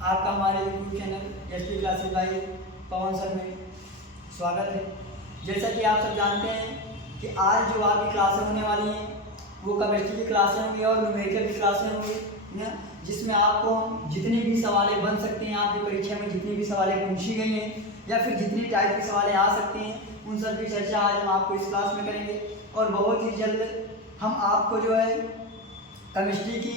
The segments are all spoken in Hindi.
आपका हमारे YouTube channel SP classes bye पवन सर में स्वागत है। जैसा कि आप सब जानते हैं कि आज जो आपकी क्लासें होने वाली हैं वो केमिस्ट्री की क्लासें होंगी और न्यूमेरिकल की क्लासें होंगी ना, जिसमें आपको जितनी भी सवालें बन सकती हैं, आपकी परीक्षा में जितनी भी सवालें पूछी गई हैं या फिर जितनी टाइप की सवालें आ सकती हैं उन सब की चर्चा आज हम आपको इस क्लास में करेंगे। और बहुत ही जल्द हम आपको जो है केमिस्ट्री की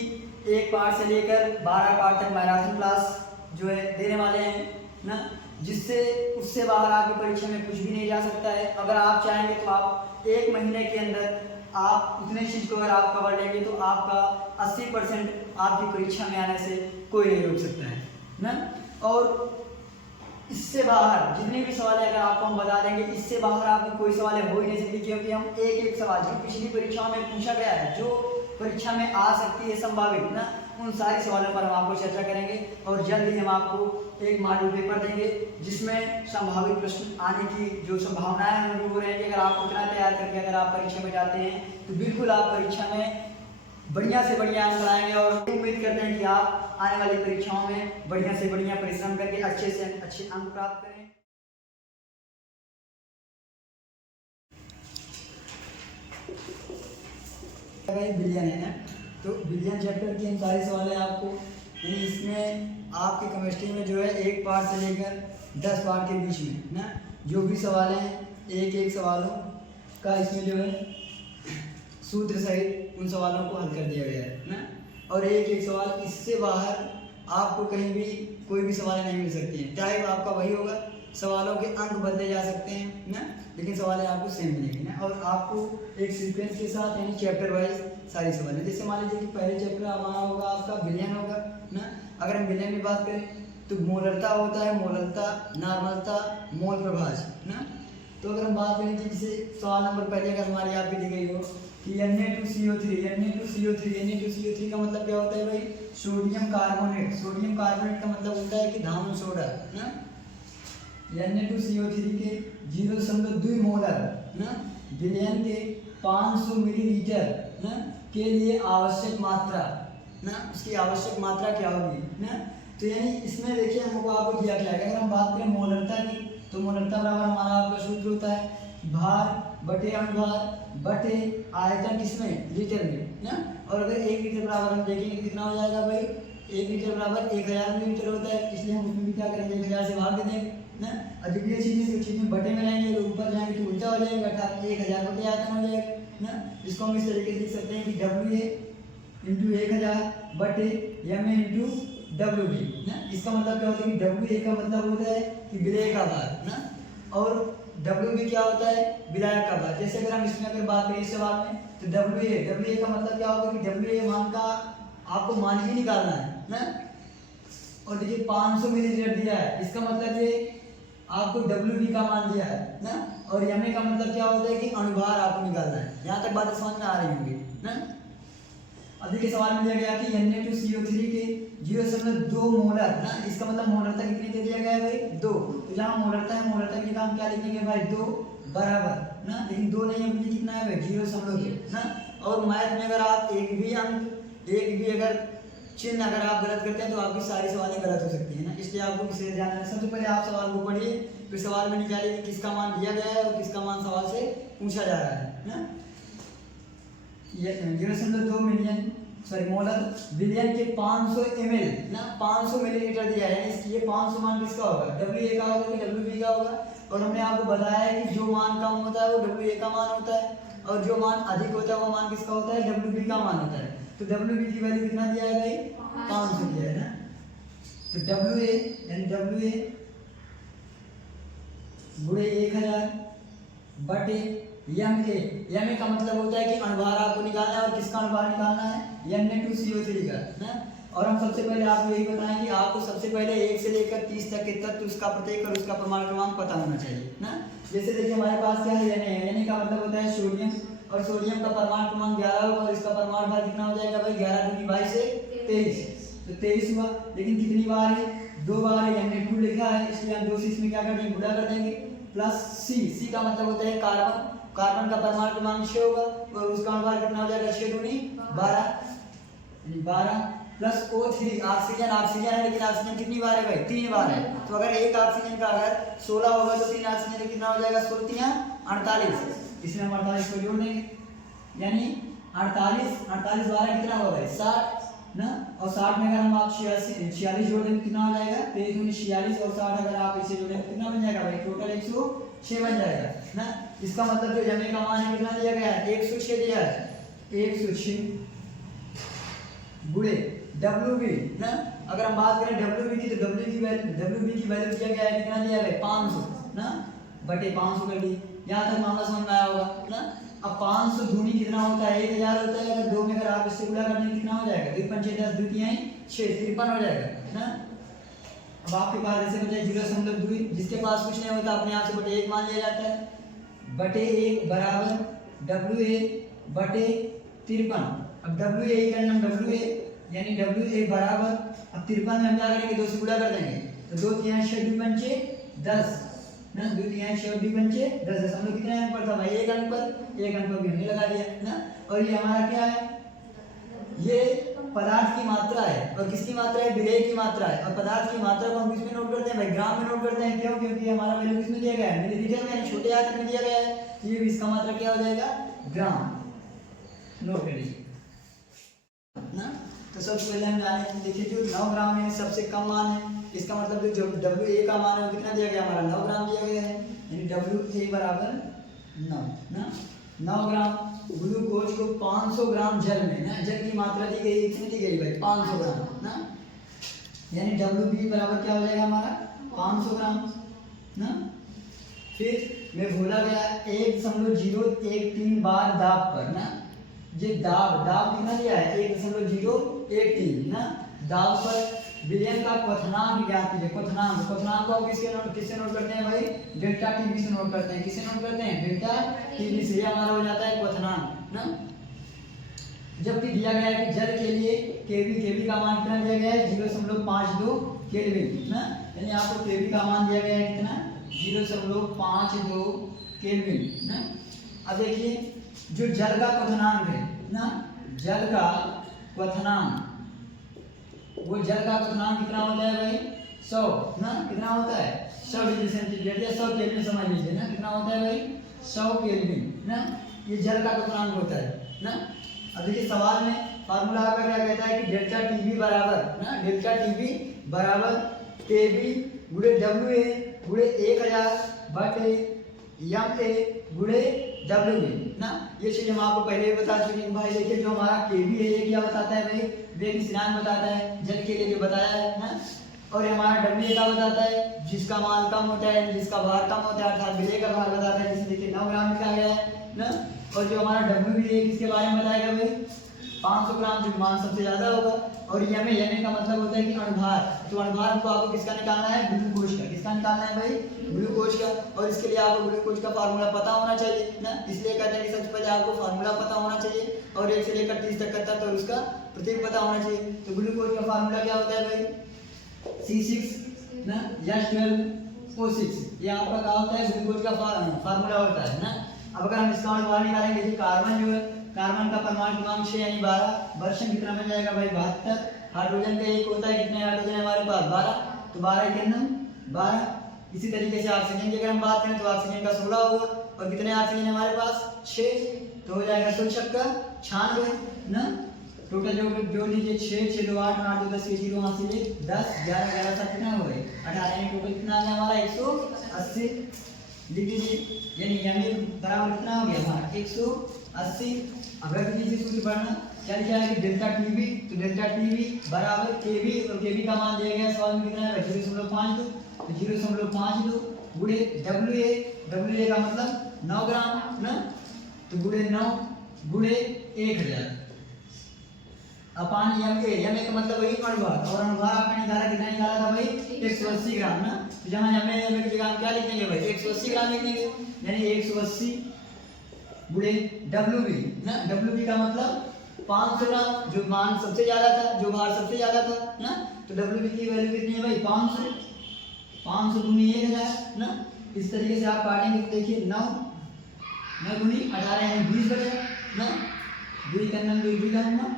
1 पार्ट से लेकर 12 पार्ट तक मैराथन क्लास जो है देने वाले हैं ना, जिससे उससे बाहर आपकी परीक्षा में कुछ भी नहीं जा सकता है। अगर आप चाहेंगे तो आप 1 महीने के अंदर आप उतने चीज़ को अगर आप कवर लेंगे तो आपका 80% आपकी परीक्षा में आने से कोई नहीं रोक सकता है ना। और इससे बाहर जितने भी सवाल अगर आपको हम बता देंगे, इससे बाहर आपको कोई सवाल हो ही नहीं सकती, क्योंकि हम एक एक सवाल जो पिछली परीक्षाओं में पूछा गया है, जो परीक्षा में आ सकती है संभावित ना, उन सारे सवालों पर हम आपको चर्चा करेंगे। और जल्द ही हम आपको एक मॉडल पेपर देंगे जिसमें संभावित प्रश्न आने की जो संभावनाएं हैं वो रहेंगी। अगर आप उतना तैयार करके अगर आप परीक्षा में जाते हैं तो बिल्कुल आप परीक्षा में बढ़िया से बढ़िया अंक लाएंगे। और उम्मीद करते हैं कि आप आने वाली परीक्षाओं में बढ़िया से बढ़िया परिश्रम करके अच्छे से अच्छे अंक प्राप्त करें। बिलियन है ना, तो बिलियन चैप्टर की इन सारी सवाल आपको, यानी इसमें आपकी केमिस्ट्री में जो है 1 पार्ट से लेकर 10 पार्ट के बीच में ना जो भी सवाल हैं, एक एक सवालों का इसमें जो है सूत्र सहित उन सवालों को हल कर दिया गया है ना। और एक एक सवाल, इससे बाहर आपको कहीं भी कोई भी सवाल नहीं मिल सकती हैं। टाइप आपका वही होगा, सवालों के अंक बदले जा सकते हैं ना, लेकिन सवालें आपको सेम मिलेंगी ना। और आपको एक सीक्वेंस के साथ यानी चैप्टर वाइज सारी सवालें, जैसे मान लीजिए कि पहले चैप्टर हमारा होगा आपका विलयन होगा ना। अगर हम विलयन की बात करें तो मोलरता होता है, मोलरता, नॉर्मलता, मोल प्रभाज ना। तो अगर हम बात करें कि जैसे सवाल नंबर पहले अगर हमारी आपकी दी गई हो कि Na2CO3, Na2CO3, Na2CO3 का मतलब क्या होता है भाई? Sodium carbonate. सोडियम कार्बोनेट का मतलब होता है कि धामन सोडा ना। Na2CO3 के 0.2 मोलर ना विलयन के 500 मिलीलीटर ना के लिए आवश्यक मात्रा ना, उसकी आवश्यक मात्रा क्या होगी ना। तो यानी इसमें देखिए हमको आपको दिया क्या है। अगर हम बात करें मोलरता की तो मोलरता बराबर हमारा आपका सूत्र होता है भार बटे अणुभार बटे आयतन किसमें, लीटर में ना। और अगर 1 लीटर बराबर हम देखेंगे कितना हो जाएगा भाई, 1 लीटर बराबर 1000 मिलीलीटर होता है, इसलिए हम उसमें भी क्या करेंगे 1000 से भाग दे देंगे ना। और जब ये चीज़ में बटे में रहेंगे तो ऊपर जाएंगे तो उल्टा हो जाएगा, अर्थात 1000 बटे आयतन हो जाएगा ना। इसको हम इस तरीके से लिख सकते हैं कि WA इंटू 1000 बटे MA इंटू WB ना। इसका मतलब क्या होता है कि WA का मतलब होता है कि विलय का भार ना, और WB क्या होता है, विलायक का भार। जैसे अगर हम इसमें अगर बात करें इस सवाल में तो WA का मतलब क्या होगा कि WA मान का आपको मान ही निकालना है ना। और देखिए 500 मिलीलीटर दिया है, इसका मतलब ये आपको WB का मान दिया है ना। और MA का मतलब क्या होता है कि अणुभार आपको निकालना है। यहाँ तक बातें समझ में आ रही होंगी ना। अब देखिए सवाल में दिया गया कि Na2CO3 के 0.2 मोलर ना, इसका मतलब मोलरता कितनी दे दिया गया है भाई, 2। तो जहाँ मोलरता है, मोलरता के लिए हम क्या लिखेंगे भाई, 2 बराबर ना, लेकिन 2 नहीं है, कितना है भाई 0.2 ना। और मैथ में अगर आप एक भी अगर चिन्ह अगर आप गलत करते हैं तो आपकी सारी सवालें गलत हो सकती है ना। इसलिए आपको किसी ध्यान रखना। सबसे पहले आप सवाल को पढ़िए, फिर सवाल में निकालिए कि किसका मान दिया गया है और किसका मान सवाल से पूछा जा रहा है ना। 0.2 मिलियन मोलर विलयन के 500 ml ना, 500 मिलीलीटर दिया है, इसलिए 500 मान किसका होगा, WA का होगा कि WB का होगा। और हमने आपको बताया है कि जो मान कम होता है वो WA का मान होता है, और जो मान अधिक होता है वो मान किसका होता है, WB का मान होता है। तो WB की वैल्यू कितना दिया है भाई, 500 दिया है ना। तो WA यानी WA गुणे 1000 बटे MA का मतलब होता है कि अणुभार आपको निकालना है, और किसका अणुभार निकालना है, Na2CO3 का ना। और हम सबसे पहले आपको यही बताएं कि आपको सबसे पहले 1 से लेकर 30 तक के तत्व, उसका प्रत्येक और उसका परमाणु क्रमांक पता होना चाहिए ना। जैसे देखिए हमारे पास क्या है, Na का मतलब होता है सोडियम, और सोडियम का परमाणु क्रमांक 11 होगा, और इसका परमाणु भार कितना हो जाएगा भाई, 11 दूनी 22 से 23, तो 23 हुआ। लेकिन कितनी बार है, 2 बार है, Na2 लिखा है, इसलिए हम 2 से इसमें क्या कर देंगे, गुणा कर देंगे, प्लस C का मतलब होता है कार्बन, कार्बन का परमाणु क्रमांक 6 होगा, और उसका अणुभार कितना हो जाएगा, 6 दूनी 12, 12 प्लस O3 ऑक्सीजन है, लेकिन ऑक्सीजन कितनी बार है भाई? 3 बार है। तो अगर एक ऑक्सीजन का अगर 16 होगा तो 3 ऑक्सीजन कितना हो जाएगा? 16 3 48। इसमें हम 48 को जोड़ देंगे, यानी 48 12 कितना होगा भाई? 60 ना। और 60 में अगर हम आप 46 जोड़ देंगे कितना हो जाएगा? 46 और 60 अगर आप इसे जोड़ेंगे कितना बन जाएगा भाई? टोटल 106 बन जाएगा ना। इसका मतलब जो जमे का मान है कितना दिया गया है? 106 दिया है। 106 गुणे WB ना। अगर हम बात करें WB की, तो WB की वैल्यू दिया गया है कितना दिया है? 500 ना बटे 500 कर दी। यहाँ तक मामला समझ में आया होगा ना। अब 500 दूनी कितना होता है? 1000 होता है। अगर 2 में अगर आप इससे गुणा कर देंगे कितना हो जाएगा? 2 5 10 2 3 6 53 हो जाएगा ना। अब आपके पास ऐसे बचा 0.2, जिसके पास कुछ नहीं होता अपने आप से बटे 1 मान लिया जाता है। बटे 1 बराबर WA बटे 53। अब WA का नाम WA यानी WA बराबर, अब 53 में हम क्या करेंगे? 2 से गुणा कर देंगे, तो 2 3 6 2 पंचे 10 ना। 2 3 6 2 पंचे 10 हम लोग कितने अंक पर था भाई? 1 अंक पर। 1 अंक पर भी हमने लगा दिया ना। और ये हमारा क्या है? ये पदार्थ की मात्रा है। और किसकी मात्रा है? विलेय की मात्रा है। और पदार्थ की मात्रा को हम किसमें नोट करते हैं भाई? ग्राम में नोट करते हैं। क्यों? क्योंकि हमारा वैल्यू किसमें दिया गया है? मिलीलीटर में, छोटे आंकड़े में दिया गया है। ये इसका मात्रा क्या हो जाएगा? ग्राम। नोट कर लीजिए ना। तो सबसे पहले हम जाने देखिए जो 9 ग्राम है सबसे कम मान है। इसका मतलब जो WA का मान है वो कितना दिया गया? हमारा 9 ग्राम दिया गया है, यानी WA बराबर 9 ना। 9 ग्राम ग्लूकोज को 500 ग्राम जल में ना, जल की मात्रा दी गई कितनी दी गई भाई? 500 ग्राम ना, यानी WB बराबर क्या हो जाएगा हमारा? 500 ग्राम ना। फिर में बोला गया 1.013 बार दाब पर ना। ये दाब कितना दिया है? 1.013 ना। दाब पर विलयन का क्वथनांक ज्ञात कीजिए। क्वथनांक को हम किससे नोट करते हैं भाई? डेल्टा टीवी से नोट करते हैं। किससे नोट करते हैं? डेल्टा टीवी से। हमारा हो जाता है क्वथनांक ना। जबकि दिया गया है कि जल के लिए केवी का मान कितना दिया गया है? 0.52 केल्विन ना, यानी आपको केवी का मान दिया गया है कितना? 0.52 केल्विन ना। अब देखिए जो जल का क्वथनांक है ना, जल का क्वथनांक, वो जल का क्वथनांक कितना होता है भाई? 100 ना। कितना होता है? 100 डिग्री सेंटीग्रेड या 100 केल्विन समझ लीजिए ना। कितना होता है भाई? 100 केल्विन ना। ये जल का क्वथनांक होता है ना। अब देखिए सवाल में फार्मूला आपका क्या कहता है कि डेल्टा टीवी बराबर ना, डेल्टा टीवी बराबर केवी गुणे WA गुणे 1000 बटे MA गुणे WB ना। ये चीज हम आपको पहले ही बता चुके हैं भाई। देखिए जो हमारा केवी है ये क्या बताता है भाई? वेग स्थिरांक बताता है जल के लिए जो बताया है ना। और हमारा WA का बताता है जिसका मान कम होता है, जिसका भार कम होता है, अर्थात विलेय का भार बताता है, जिसे देखिए 9 ग्राम लिखा गया है ना। और जो हमारा WB है किसके बारे में बताएगा भाई? 500 ग्राम, जो मान सबसे ज्यादा होगा। और MA का मतलब होता है कि अणुभार। तो अणुभार को आपको किसका निकालना है? ग्लूकोज का। किसका निकालना है भाई? ग्लूकोज का। और इसके लिए आपको ग्लूकोज का फार्मूला पता होना चाहिए ना। इसलिए कहते हैं कि सबसे पहले आपको फार्मूला पता होना चाहिए और 1 से लेकर 30 तक का तो उसका प्रतीक पता होना चाहिए। तो ग्लूकोज का फार्मूला क्या होता है भाई? C6 ना या 12O6। ये आपका क्या होता है? ग्लूकोज का फार्मूला होता है ना। अब अगर हम इसका बाहर निकालेंगे कि कार्बन जो है, कार्बन का परमाणु क्रमांक 6 यानी 12, वर्षन कितना बन जाएगा भाई? 72। हाइड्रोजन का एक होता है, कितने हाइड्रोजन है हमारे पास? 12। तो 12 के अंदर 12। इसी तरीके से ऑक्सीजन की अगर हम बात करें तो ऑक्सीजन का 16 होगा। और कितने ऑक्सीजन है हमारे पास? 6। तो हो जाएगा 16 का 96 ना। टोटल जोड़ लीजिए 6 6 2 8 8 2 10 0 हाथ से 10 11 11 7 कितना हो गए? 18। यानी टोटल कितना आ गया हमारा? 180 लिख लीजिए। यानी MA बराबर कितना हो गया हमारा? 180। अब रख लीजिए सूत्र पढ़ना क्या लिखा है कि डेल्टा टीवी, तो डेल्टा टीवी बराबर केवी, और केवी का मान दिया गया सवाल में कितना है? 0.52। तो 0.52 गुणे WA का मतलब 9 ग्राम ना। तो गुणे 9 गुणे 1000 अपान MA का मतलब वही अणुभार। और अणुभार आपने निकाला कितना निकाला था भाई? 180 ग्राम ना। तो जहाँ MA की जगह क्या लिख देंगे भाई? 180 ग्राम लिख देंगे, यानी 180 गुणे WB ना। WB का मतलब 500 ग्राम, जो मान सबसे ज्यादा था, जो भार सबसे ज्यादा था ना। तो WB की वैल्यू कितनी है भाई? 500। 500 गुनी 1000 ना। इस तरीके से आप काटेंगे तो देखिए 9 गुनी 18 यानी 20 बचे ना। 2 का 9 2 का 9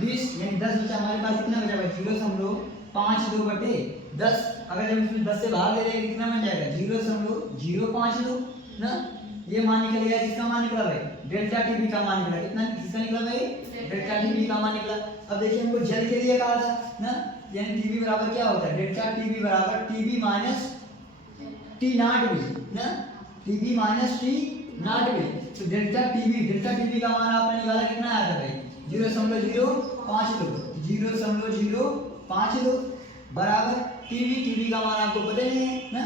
20 यानी 10 बचा हमारे पास, कितना बचा भाई 0.52/10। अगर हम इसमें 10 से भाग ले लेंगे कितना बन जाएगा 0.052 ना। ये मान निकल गया, किसका मान निकला भाई डेल्टा टीबी का मान निकला। कितना किसका निकला भाई डेल्टा टीबी का मान निकला। अब देखिए हमको जल के लिए कहा था ना, यानी टीबी बराबर क्या होता है डेल्टा टीबी बराबर TB minus T nought B ना, TB minus T nought B. तो डेल्टा टीबी का मान आपने निकाला, कितना आया था भाई 0.052 बराबर टीबी का मान आपको पता नहीं है ना,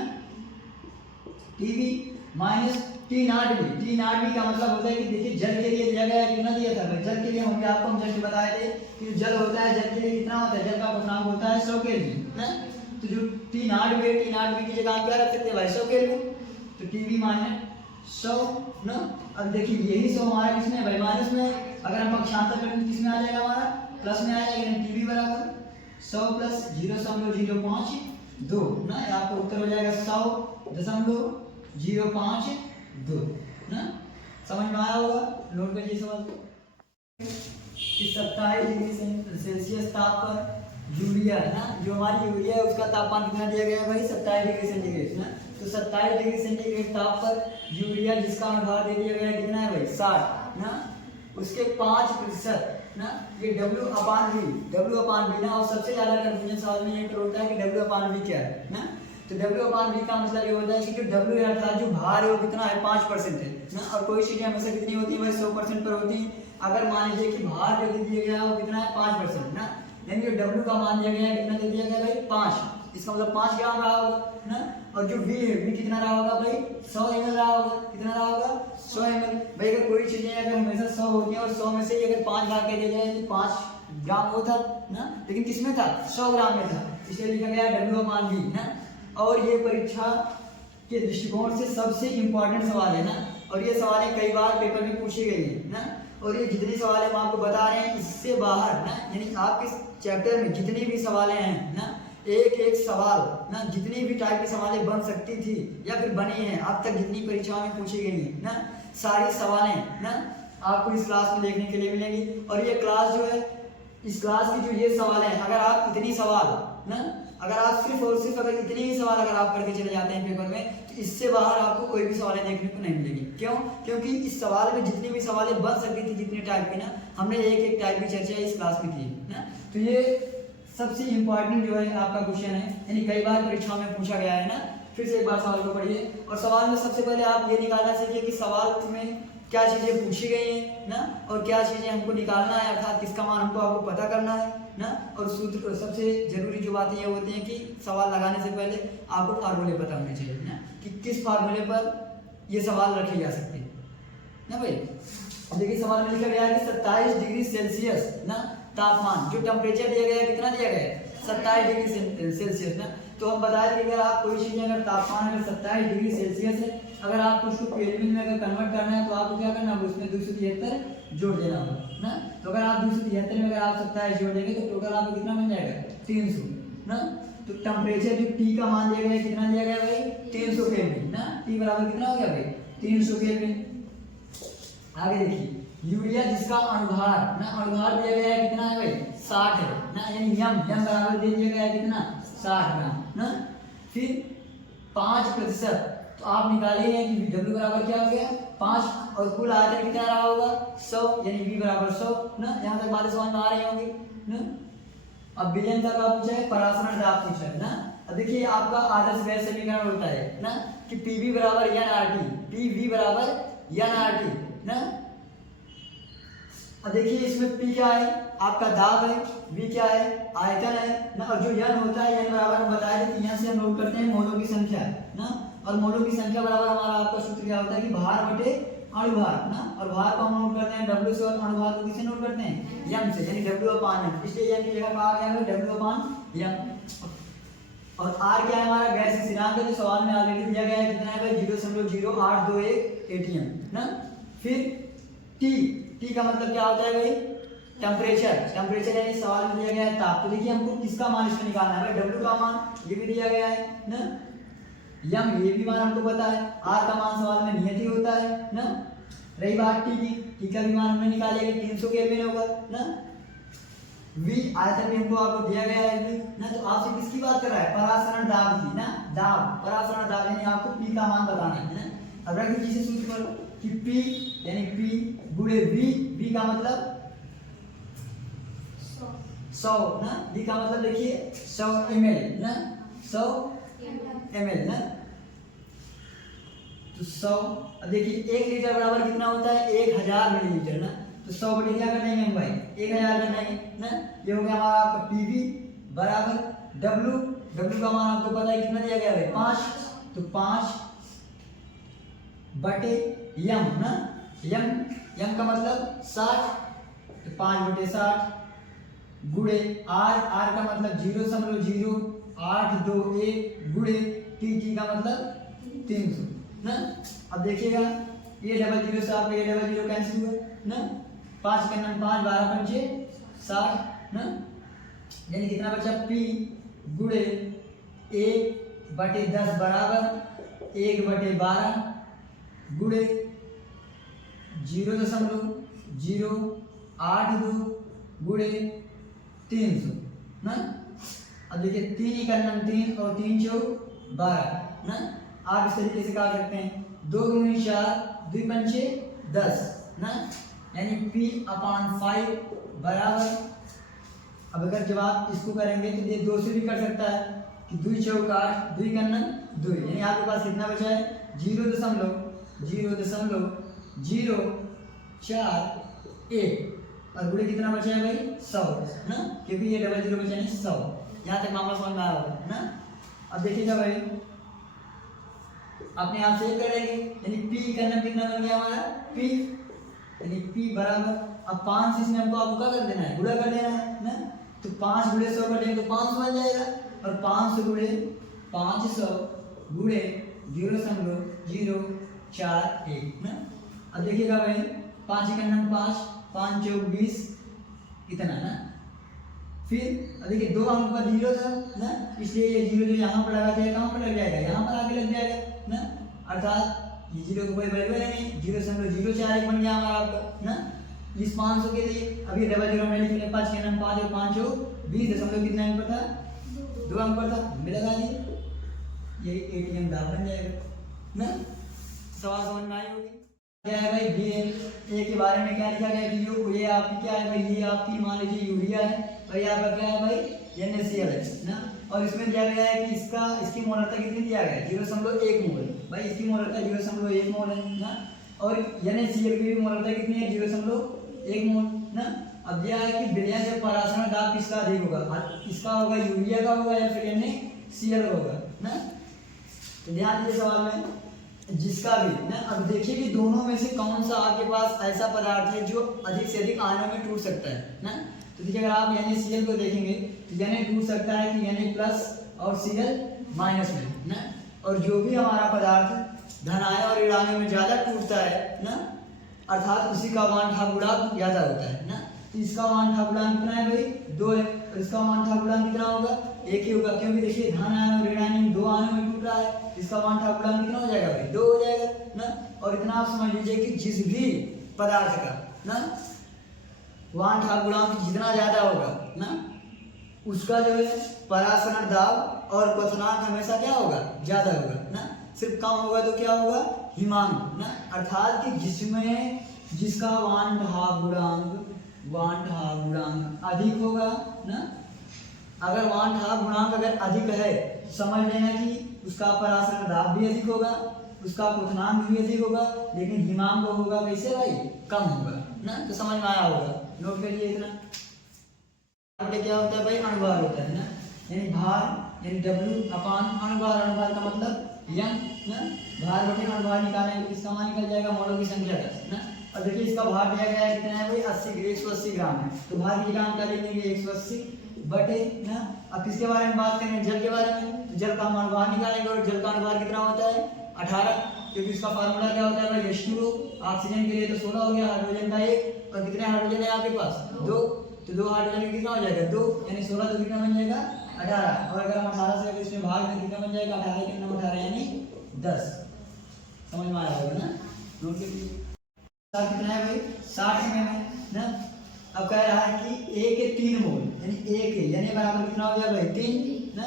TB minus T nought B का मतलब होता है कि देखिए जल के लिए दिया गया है, कितना दिया था भाई जल के लिए हमने आपको हम जस्ट बताए थे कि जल होता है, जल के लिए कितना होता है, जल का क्वथनांक होता है 100 केल्विन ना। तो जो टी नॉट बी की जगह आप क्या रख सकते हैं भाई 100 केल्विन, तो टीबी माइनस 100 ना। अब देखिए यही 100 हमारा किसमें है भाई माइनस में, अगर हम पक्षांतर करें तो किसमें आ जाएगा हमारा प्लस में आ जाएगा, यानी टीबी बराबर 100 प्लस 0.052 ना। आपका उत्तर हो जाएगा 100.052 ना। समझ में आया होगा, नोट करिए सवाल। कि 27 डिग्री सेल्सियस ताप पर यूरिया ना, जो हमारी यूरिया है उसका तापमान कितना दिया गया है भाई 27 डिग्री सेंटीग्रेड ना। तो 27 डिग्री सेंटीग्रेड ताप पर यूरिया जिसका अनुभार दे दिया गया है कितना है भाई 60 ना, उसके 5% ना, ये W/V ना। और सबसे ज्यादा कंफ्यूजन सवाल में ये होता है कि W/V क्या है ना। तो W/V का मतलब ये होता है कि जो W अर्थात जो भार है वो कितना है 5% है ना। और कोई चीजें हमेशा कितनी होती है भाई 100% पर होती है। अगर मान लीजिए कि भार जो दे दिया गया है वो कितना है 5% ना, यानी जो W का मान दिया गया है कितना दे दिया गया भाई 5, इसका मतलब 5 ग्राम रहा होगा ना। और जो V है V कितना रहा होगा भाई 100 ml रहा होगा, कितना रहा होगा 100 ml भाई। अगर कोई चीजें अगर हमेशा 100 होती है और 100 में से अगर 5 भाग के दिया जाए तो 5 ग्राम वो था ना, लेकिन किसमें था 100 ग्राम में था, इसलिए लिखा गया W/V ना। और ये परीक्षा के दृष्टिकोण से सबसे इंपॉर्टेंट सवाल है ना, और ये सवालें कई बार पेपर में पूछी गई है ना। और ये जितनी सवाल हम आपको बता रहे हैं इससे बाहर ना, यानी आपके चैप्टर में जितनी भी सवालें हैं ना, एक सवाल ना, जितनी भी टाइप की सवालें बन सकती थी या फिर बनी है अब तक जितनी परीक्षाओं में पूछी गई है ना, सारी सवालें ना आपको इस क्लास में देखने के लिए मिलेंगी। और ये क्लास जो है, इस क्लास की जो ये सवाल है, अगर आप इतनी सवाल ना, अगर आप सिर्फ और सिर्फ अगर इतनी ही सवाल अगर आप करके चले जाते हैं पेपर में, तो इससे बाहर आपको कोई भी सवालें देखने को नहीं मिलेगी। क्यों? क्योंकि इस सवाल में जितनी भी सवालें बन सकती थी जितने टाइप की ना, हमने एक टाइप की चर्चा इस क्लास में की ना। तो ये सबसे इंपॉर्टेंट जो है आपका क्वेश्चन है, यानी कई बार परीक्षाओं में पूछा गया है ना। फिर से एक बार सवाल को पढ़िए, और सवाल में सबसे पहले आप ये निकालना सीखिए कि सवाल में क्या चीजें पूछी गई हैं ना, और क्या चीजें हमको निकालना है, अर्थात किसका मान हमको आपको पता करना है ना। और सूत्र, सबसे जरूरी जो बातें ये होती हैं कि सवाल लगाने से पहले आपको फार्मूले पता होने चाहिए ना, कि किस फार्मूले पर ये सवाल रखे जा सकते हैं ना भाई। अब देखिए सवाल में लिखा गया है कि 27 डिग्री सेल्सियस ना तापमान, जो टेम्परेचर दिया गया है कितना दिया गया है 27 डिग्री सेल्सियस ना। तो हम बताए थे कि अगर आप कोई चीज अगर तापमान अगर 27 डिग्री सेल्सियस है, अगर आपको उसको केल्विन में अगर कन्वर्ट करना है तो आपको क्या करना होगा, उसमें 273 जोड़ देना होगा ना। तो अगर आप 273 में अगर आप 27 जोड़ देंगे तो टोटल आपको कितना बन जाएगा 300 ना। तो टेम्परेचर जो T का मान दिया गया है कितना दिया गया भाई 300 केल्विन ना। T बराबर कितना हो गया भाई 300 केल्विन। आगे देखिए यूरिया जिसका अनुभार ना, अनुभार दिया गया है कितना है भाई 60 है ना, यानी यम बराबर दे दिया गया है कितना 60 ग्राम ना। फिर 5%, तो आप निकालिए कि W बराबर क्या हो गया 5, और कुल आयतन कितना रहा होगा 100, यानी V बराबर 100 ना। यहाँ तक बातें समझ में आ रही होंगी ना। अब विलयन का पूछा है, परासरण दाब पूछा है ना। अब देखिए आपका आदर्श गैस समीकरण होता है ना कि PV बराबर NRT, PV बराबर NRT ना। अब देखिए इसमें P क्या है आपका दाब है, V क्या है आयतन है ना, और जो N होता है N बराबर हम बताए थे कि यहाँ से हम नोट करते हैं मोलों की संख्या ना। और मोलों की संख्या बराबर हमारा आपका सूत्र क्या होता है कि भार बटे अणुभार ना। और भार को हम नोट करते हैं W से, और अणुभार को किससे नोट करते हैं M से, यानी W/M। इसलिए M की जगह कहा गया है W/M। और R क्या है हमारा गैस स्थिरांक, जो सवाल में ऑलरेडी दिया गया है कितना है भाई 0.0821 atm ना। फिर T का मतलब क्या होता है भाई टेम्परेचर, यानी सवाल में दिया गया है ताप। तो देखिए हमको किसका मान इसमें निकालना है भाई W का मान, ये भी दिया गया है ना। यम ये भी मान हमको पता है, R का मान सवाल में नियत ही होता है ना। रही बात T का भी मान हमने निकालेंगे 300 केल्विन होगा ना। V आयतन में हमको आपको दिया गया है V ना, तो आपसे किसकी बात कर रहा है, परासरण दाब की ना, दाब परासरण दाब यानी आपको P का मान बताना है ना। अब रख दीजिए सूत्र पर कि P यानी P गुणे V का मतलब 100 ना, V का मतलब देखिए 100 ml ना, 100 ml ना, तो 100। अब देखिए 1 लीटर बराबर कितना होता है, 1000 मिलीलीटर ना, तो 100 बटे क्या कर देंगे हम भाई, 1000 कर देंगे ना। ये हो गया हमारा आपका PV बराबर W का मान आपको पता है कितना दिया गया है 5, तो 5 बटे m ना, m का मतलब 60, तो 5 बटे 60 गुणे r का मतलब 0.0821 गुणे t का मतलब 300 ना। अब देखिएगा ये डबल जीरो से आपका ये डबल जीरो कैंसिल हुआ ना, 5 का 5 12 पंचे 60 ना, यानी कितना बचा P गुणे 1/10 बराबर 1/12 गुणे 0.082 गुणे 300 ना। अब देखिए 3 का 3 और 3 चौक 12 ना, आप इस तरीके से काट सकते हैं, 2 दूनी 4 2 पंचे 10 ना, यानी P/5 बराबर। अब अगर जब आप इसको करेंगे तो ये 2 से भी कर सकता है कि 2 चौक 8 2 का 2, यानी आपके पास कितना बचा है 0.004 और गुणे कितना बचा है भाई 100 ना, क्योंकि ये डबल जीरो बचा है 100। यहाँ तक मामला समझ में आया होगा ना। अब देखिएगा भाई अपने आप से करेंगे, यानी P का नाम कितना बन गया हमारा P, यानी P बराबर, अब 5 इसमें हमको आपको क्या कर देना है, गुणा कर देना है ना, तो 5 गुणे 100 कर देंगे तो 500 बन जाएगा, और 500 गुणे 500 गुणे 0.041 ना। अब देखिएगा भाई 5 का नाम 5 5 चौक 20 इतना ना, फिर अब देखिए 2 अंक पर 0 था ना, इसलिए ये 0 जो यहाँ पर लगा दिया कहाँ पर लग जाएगा, यहाँ पर आगे लग जाएगा ना, अर्थात ये 0 को कोई वैल्यू नहीं, 0.041 बन गया हमारा आपका ना। इस 500 के लिए अब ये डबल जीरो में लिखेंगे, 5 के नाम 5 और 5 20 दशमलव कितना अंक पर था, 2 अंक पर था, हमें लगा दिए, ये ATM दाब बन जाएगा ना। सवाल समझ में आई होगी। क्या है भाई ए के बारे में क्या लिखा गया कि ये आपकी क्या है भाई, ये आपकी मान लीजिए यूरिया है और ये आपका क्या है भाई NaCl है ना, और इसमें दिया गया है कि इसकी मोलरता कितनी दिया गया है 0.1 मोल, भाई इसकी मोलरता 0.1 मोल है ना, और NaCl की भी मोलरता कितनी है 0.1 मोल ना। अब दिया है कि विलयन से परासरण दाब किसका अधिक होगा, इसका होगा यूरिया का होगा या फिर NaCl होगा ना। तो ध्यान दीजिए सवाल में जिसका भी ना, अब देखिए कि दोनों में से कौन सा आपके पास ऐसा पदार्थ है जो अधिक से अधिक आयनों में टूट सकता है ना। तो देखिए अगर आप NaCl को देखेंगे तो Na टूट सकता है कि Na+ और Cl- में ना, और जो भी हमारा पदार्थ धनायन और ऋणायन में ज्यादा टूटता है ना, अर्थात उसी का वांठा गुणांक ज्यादा होता है ना। तो इसका वांठा गुणांक कितना है भाई 2 है, और इसका वांठा गुणांक कितना होगा 1 ही होगा, क्योंकि देखिए धनायन और ऋणायन 2 आयनों में टूट रहा है, इसका वांठा गुणांक कितना हो जाएगा भाई 2 हो जाएगा ना। और इतना आप समझ लीजिए कि जिस भी पदार्थ का ना वांठा गुणांक जितना ज्यादा होगा ना, उसका जो है परासरण दाब और क्वथनांक हमेशा क्या होगा ज्यादा होगा ना। सिर्फ कम होगा तो क्या होगा हिमांक ना, अर्थात कि जिसका वांठा गुणांक अधिक होगा ना, अगर वांठा गुणांक अगर अधिक है समझ लेना कि उसका परासरण दाब भी अधिक होगा, उसका क्वथनांक भी अधिक होगा, लेकिन हिमांक होगा वैसे भाई कम होगा ना। तो समझ में आया होगा, नोट करिए इतना। क्या होता है भाई अणुभार होता है ना, यानी भार यानी W/अणुभार का मतलब यंग ना, भार बटे अणुभार निकालेंगे तो इसका मान निकल जाएगा मोलों की संख्या 10 ना। और देखिए इसका भार दिया गया है कितना है भाई 180 ग्राम है, तो भार की ग्राम क्या लिखेंगे 180 बटे ना। अब किसके बारे में बात करें जल के बारे में, तो जल का अणुभार निकालेंगे और जल का अणुभार कितना होता है 18, क्योंकि इसका फार्मूला क्या होता है भाई H2O, ऑक्सीजन के लिए तो 16 हो गया, हाइड्रोजन का 1, और कितने हाइड्रोजन है आपके पास 2, तो 2 हाइड्रोजन कितना हो जाएगा 2, यानी 16 तो कितना बन जाएगा 18, और अगर हम 18 से अगर इसमें भाग दें कितना बन जाएगा 18 कितना 18 यानी 10। समझ में आया होगा ना, नोट कीजिए कितना है भाई 60 mm है ना। अब कह रहा है कि ए के 3 मोल यानी ए के यानी बराबर कितना हो गया भाई 3 ना।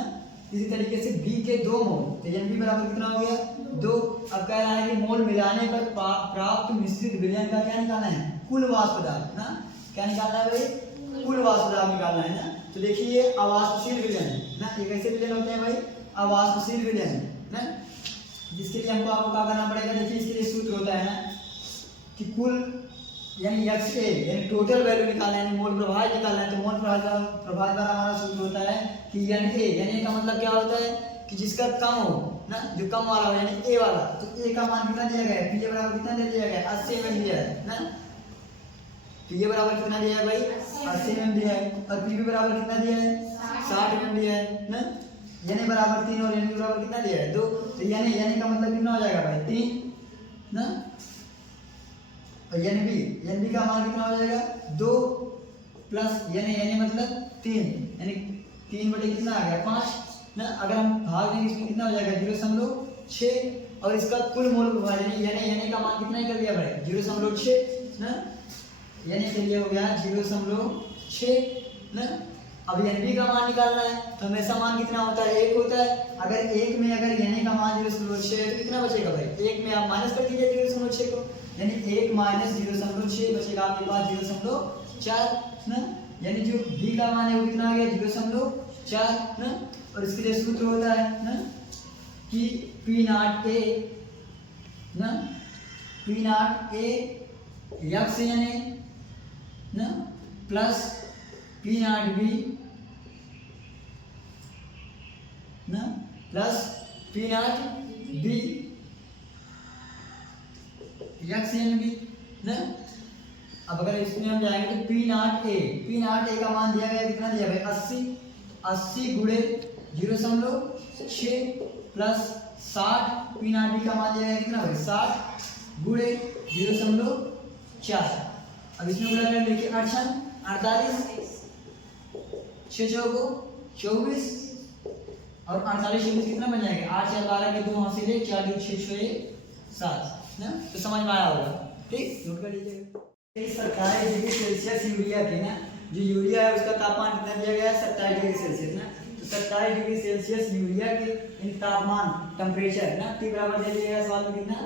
इसी तरीके से बी के 2 मोल तो यानी बी बराबर कितना हो गया 2। अब कह रहा है कि मोल मिलाने पर प्राप्त मिश्रित विलयन का क्या निकालना है कुल वाष्प दाब ना। क्या निकालना है भाई कुल वाष्प दाब निकालना है ना। तो देखिए ये अवाष्पशील विलयन ना। ये कैसे विलयन होते हैं भाई अवाष्पशील विलयन ना, जिसके लिए हमको आपको क्या करना पड़ेगा। देखिए इसके लिए सूत्र होता है ना कि कुल यानी एक्स ए यानी टोटल वैल्यू निकालना है यानी मोल प्रभाज निकालना है। तो मोल प्रभाज द्वारा हमारा सूत्र होता है कि एन ए का मतलब क्या होता है कि जिसका कम हो ना, जो कम वाला हो यानी ए वाला। तो ए का मान कितना दिया गया है पी ए बराबर कितना दे दिया गया है 80 mm दिया है ना। पी ए बराबर कितना दिया है भाई 80 mm दिया है और पी बी बराबर कितना दिया है 60 mm दिया है ना। यानी बराबर 3 और यानी बराबर कितना दिया है 2। तो यानी का मतलब कितना हो जाएगा भाई 3 ना। और यानी बी का मान कितना हो जाएगा 2 प्लस यानी मतलब 3 यानी 3 बटे कितना आ गया 5 ना। अगर हम भाग देंगे इसमें कितना हो जाएगा 0.6 और इसका कुल मोल प्रभाज यानी का मान कितना ही कर दिया भाई 0.6 ना। यानी के लिए हो गया 0.6 ना। अब यानी का मान निकालना है तो हमेशा मान कितना होता है 1 होता है। अगर 1 में अगर यानी का मान 0.6 है तो कितना बचेगा भाई 1 में आप माइनस कर दीजिए 0.6 को यानी 1 माइनस 0.6 बचेगा आपके पास 0.4 ना। यानी जो b का मान है वो कितना आ गया 0.4 ना। और इसके लिए सूत्र होता है ना कि P नॉट A ना P नॉट A x यानी ना प्लस P नॉट B ना plus P not B x यानी B ना। अब अगर इसमें हम जाएंगे तो P नॉट A का मान दिया गया कितना दिया भाई 80 गुणे 0.6 प्लस 60 P नॉट B का मान दिया गया कितना भाई 60 गुणे 0.4। अब इसमें बोला गया देखिए 48 6 चौको 24 और 48 24 कितना बन जाएगा 8 या 12 के 2 हासिल 4 6 6 7 ना। तो समझ में आया होगा ठीक नोट कर लीजिएगा। 27 डिग्री सेल्सियस यूरिया की ना, जो यूरिया है उसका तापमान कितना दिया गया है 27 डिग्री सेल्सियस ना। तो 27 डिग्री सेल्सियस यूरिया के इन तापमान टेम्परेचर ना T बराबर दे दिया गया सवाल में कितना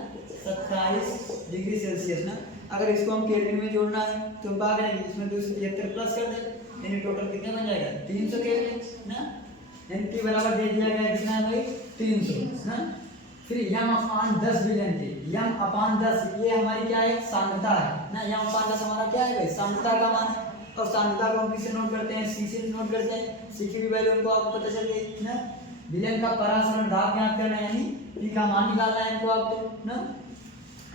27 डिग्री सेल्सियस ना। अगर इसको हम केल्विन में जोड़ना है तो हम क्या करेंगे इसमें 273 प्लस कर दें यानी टोटल कितने बन जाएगा 300 केल्विन ना। यानी T बराबर दे दिया गया कितना है भाई 300 ना। फिर m/10 विलयन थे m/10 ये हमारी क्या है सांद्रता है ना। m/10 हमारा क्या है भाई सांद्रता का मान है। और सांद्रता को हम किससे नोट करते हैं c से नोट करते हैं। c की भी वैल्यू हमको आपको पता चल गई ना। विलयन का परासरण दाब ज्ञात करना है यानी p का मान निकालना है हमको आपको ना।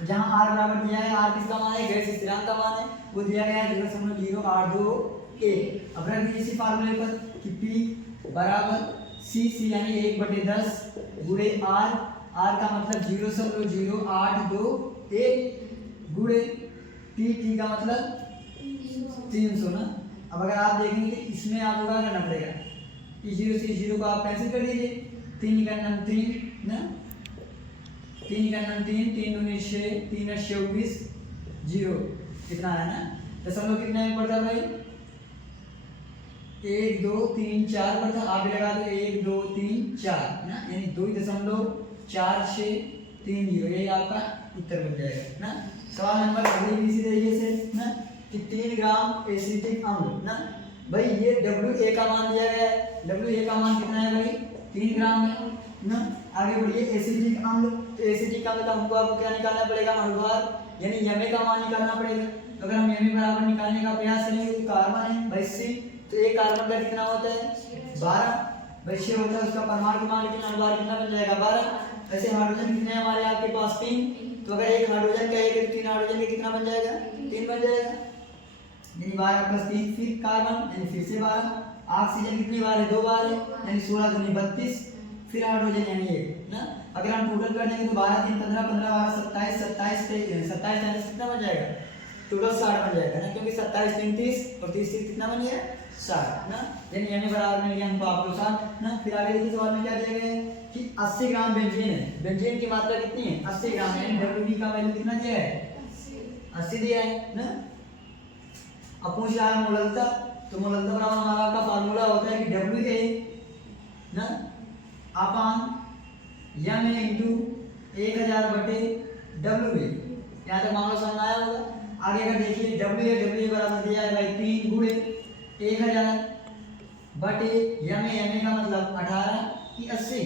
जहां r बराबर दिया है r किसका मान है गैस स्थिरांक का मान है वो दिया गया है 0.0821। अब रख दीजिए इसी फार्मूले पर कि p बराबर c यानी 1/10 गुणे r का मतलब 0.0821 गुणे t का मतलब 300 ना। अब अगर आप देखेंगे तो इसमें आपको क्या करना पड़ेगा कि 0 से 0 को आप कैंसिल कर दीजिए 3 का नाम 3 ना 3 का नाम 3 3 दूनी 6 3 24 0 कितना है ना। दशमलव कितना में पड़ता भाई 1 2 3 4 पड़ता। आप भी लगा दो 1 2 3 4 ना यानी 2.4630 ये आपका उत्तर बन जाएगा ना। सवाल नंबर अगले इसी तरीके से ना कि 3 ग्राम एसिटिक अम्ल ना भाई ये WA का मान दिया गया है। WA का मान कितना है भाई 3 ग्राम है ना। आगे बढ़िए एसिटिक अम्ल तो एसिटिक अम्ल का हमको आपको क्या निकालना पड़ेगा अनुभार यानी Ma का मान निकालना पड़ेगा। अगर हम Ma बराबर निकालने का प्रयास करेंगे तो कार्बन है भाई C तो एक कार्बन का कितना होता है 12 भाई 6 होता है उसका परमाणु क्रमांक लेकिन अनुभार कितना बन जाएगा 12। ऐसे हाइड्रोजन कितने हैं हमारे आपके पास 3 तो अगर एक हाइड्रोजन का एक 3 हाइड्रोजन का कितना बन जाएगा 3 बन जाएगा यानी 12 + 3 फिर कार्बन यानी फिर से 12 ऑक्सीजन कितनी बार है 2 बार है यानी 16 दूनी 32 फिर हाइड्रोजन यानी 1 ना। अगर हम टोटल कर देंगे तो 12 3 15 15 12 27 27 यानी कितना बन जाएगा टोटल 60 बन जाएगा ना क्योंकि 27 3 30 और 30 कितना बन गया 60 ना यानी Ma बराबर मिल गया हमको आपको 60 ना। फिर आगे देखिए सवाल में क्या दिया गया है कि 80 ग्राम बेंजीन है। बेंजीन की मात्रा कितनी है 80 ग्राम यानी Wb का वैल्यू कितना दिया है 80 दिया है ना। अब पूछ रहा है मोललता, तो मोललता बराबर हमारा का फार्मूला होता है कि डब्ल्यू ए ना अपान यम ए इंटू 1000 बटे डब्ल्यू ए। यहाँ तक मामला समझ में आया होगा। आगे अगर देखिए डब्ल्यू ए बराबर दिया है भाई 3 गुणे 1000 बटे यम ए का मतलब 18 की 80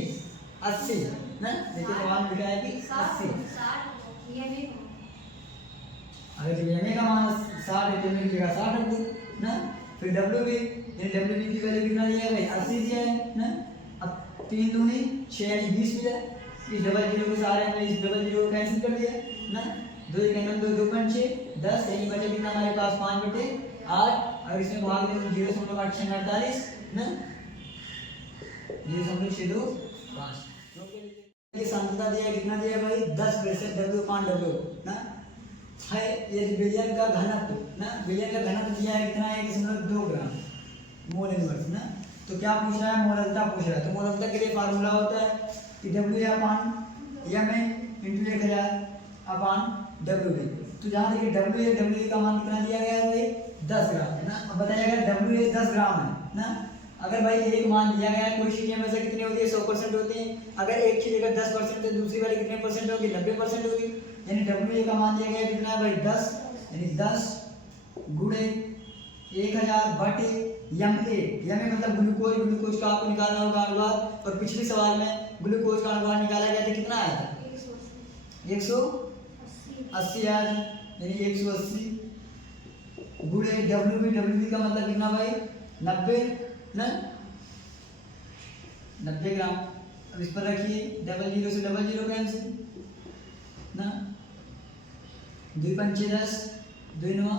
ना। देखिए सवाल लिखा है कि 80। अगर यम ए का मान 60 है तो यम की जगह 60 रख दो ना। फिर डब्ल्यू बी की वैल्यू कितना दिया है भाई 80 दिया है ना। अब 3 दूनी 6 यानी 20 मिला। इस डबल जीरो के सहारे हमने इस डबल जीरो को कैंसिल कर दिया ना। 2 1 2 2 5 6 10 यानी बचा कितना हमारे पास 5 बटे 8। और इसमें भाग दें तो 0.848 ना 0.625। ये सांद्रता दिया है कितना दिया है भाई 10% W/W ना है। ये विलयन का घनत्व ना, विलयन का घनत्व दिया है कितना है 1.2 ग्राम मोल इनवर्स ना। तो क्या पूछ रहा है मोललता पूछ रहा है। तो मोललता के लिए फार्मूला होता है कि W अपान यम ए इंटू 1000 अपान W। तो जहाँ देखिए W का मान कितना दिया गया है भाई 10 ग्राम है ना। अब बताया गया W 10 ग्राम है ना। अगर भाई एक मान दिया गया है कोई चीज़ में से कितनी होती है 100% होती है। अगर एक चीज़ अगर 10% तो दूसरी वाली कितने परसेंट होगी 90% होगी। यानी W का मान दिया गया कितना है भाई 10 यानी 10 गुणे 1000 बटे यम ए मतलब ग्लूकोज का आपको निकालना होगा अनुपात। और पिछले सवाल में ग्लूकोज का अनुपात निकाला गया था कितना आया था 180 आया था। यानी 180 गुणे डब्ल्यू का मतलब कितना भाई 90 ना 90 ग्राम। अब इस पर रखिए डबल जीरो से डबल जीरो कैंसिल ना 2 5 6 10 2 9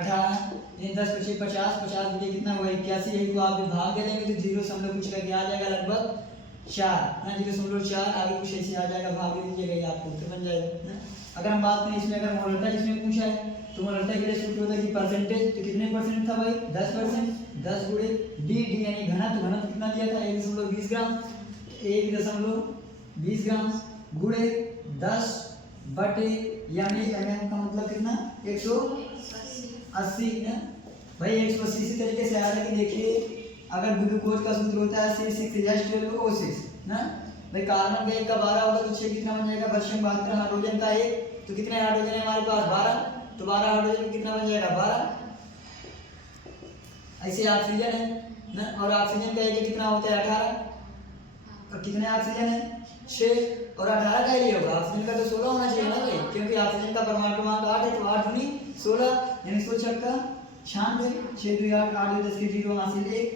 18 ये 10 5 50 50 बटे कितना हुआ 81। यही को आप भाग के लेंगे तो 0 कुछ करके आ जाएगा लगभग 4 ना 0.4 आगे कुछ ऐसे आ जाएगा भाग लीजिएगा आपको तो बन जाएगा ना। अगर हम बात करें इसमें अगर मोललता जिसमें पूछा है तो मोललता के लिए सूत्र होता है कि परसेंटेज तो कितने परसेंट था भाई 10%। 10 गुणे डी यानी घनत्व कितना दिया था 1.20 ग्राम 1.20 ग्राम गुणे 10 बटे यानी का मतलब कितना 180 ना भाई 180। इसी तरीके से आ रहा है कि देखिए अगर ग्लूकोज का सूत्र होता है C6H12O6 ना भाई कार्बन का 1 का 12 होगा तो 6 कितना बन जाएगा 72 हाइड्रोजन का 1 तो कितने हाइड्रोजन है हमारे पास 12 तो 12 हाइड्रोजन कितना बन जाएगा 12। ऐसे ऑक्सीजन है ना और ऑक्सीजन का 1 कितना होता है 18 और कितने ऑक्सीजन है 6 और 18 का ही होगा। ऑक्सीजन का तो 16 होना चाहिए ना भाई क्योंकि ऑक्सीजन का परमाणु क्रमांक 8 है तो 8 दूनी 16 यानी 16 छक्का 96 6 2 8 8 10 के 0 हासिल 1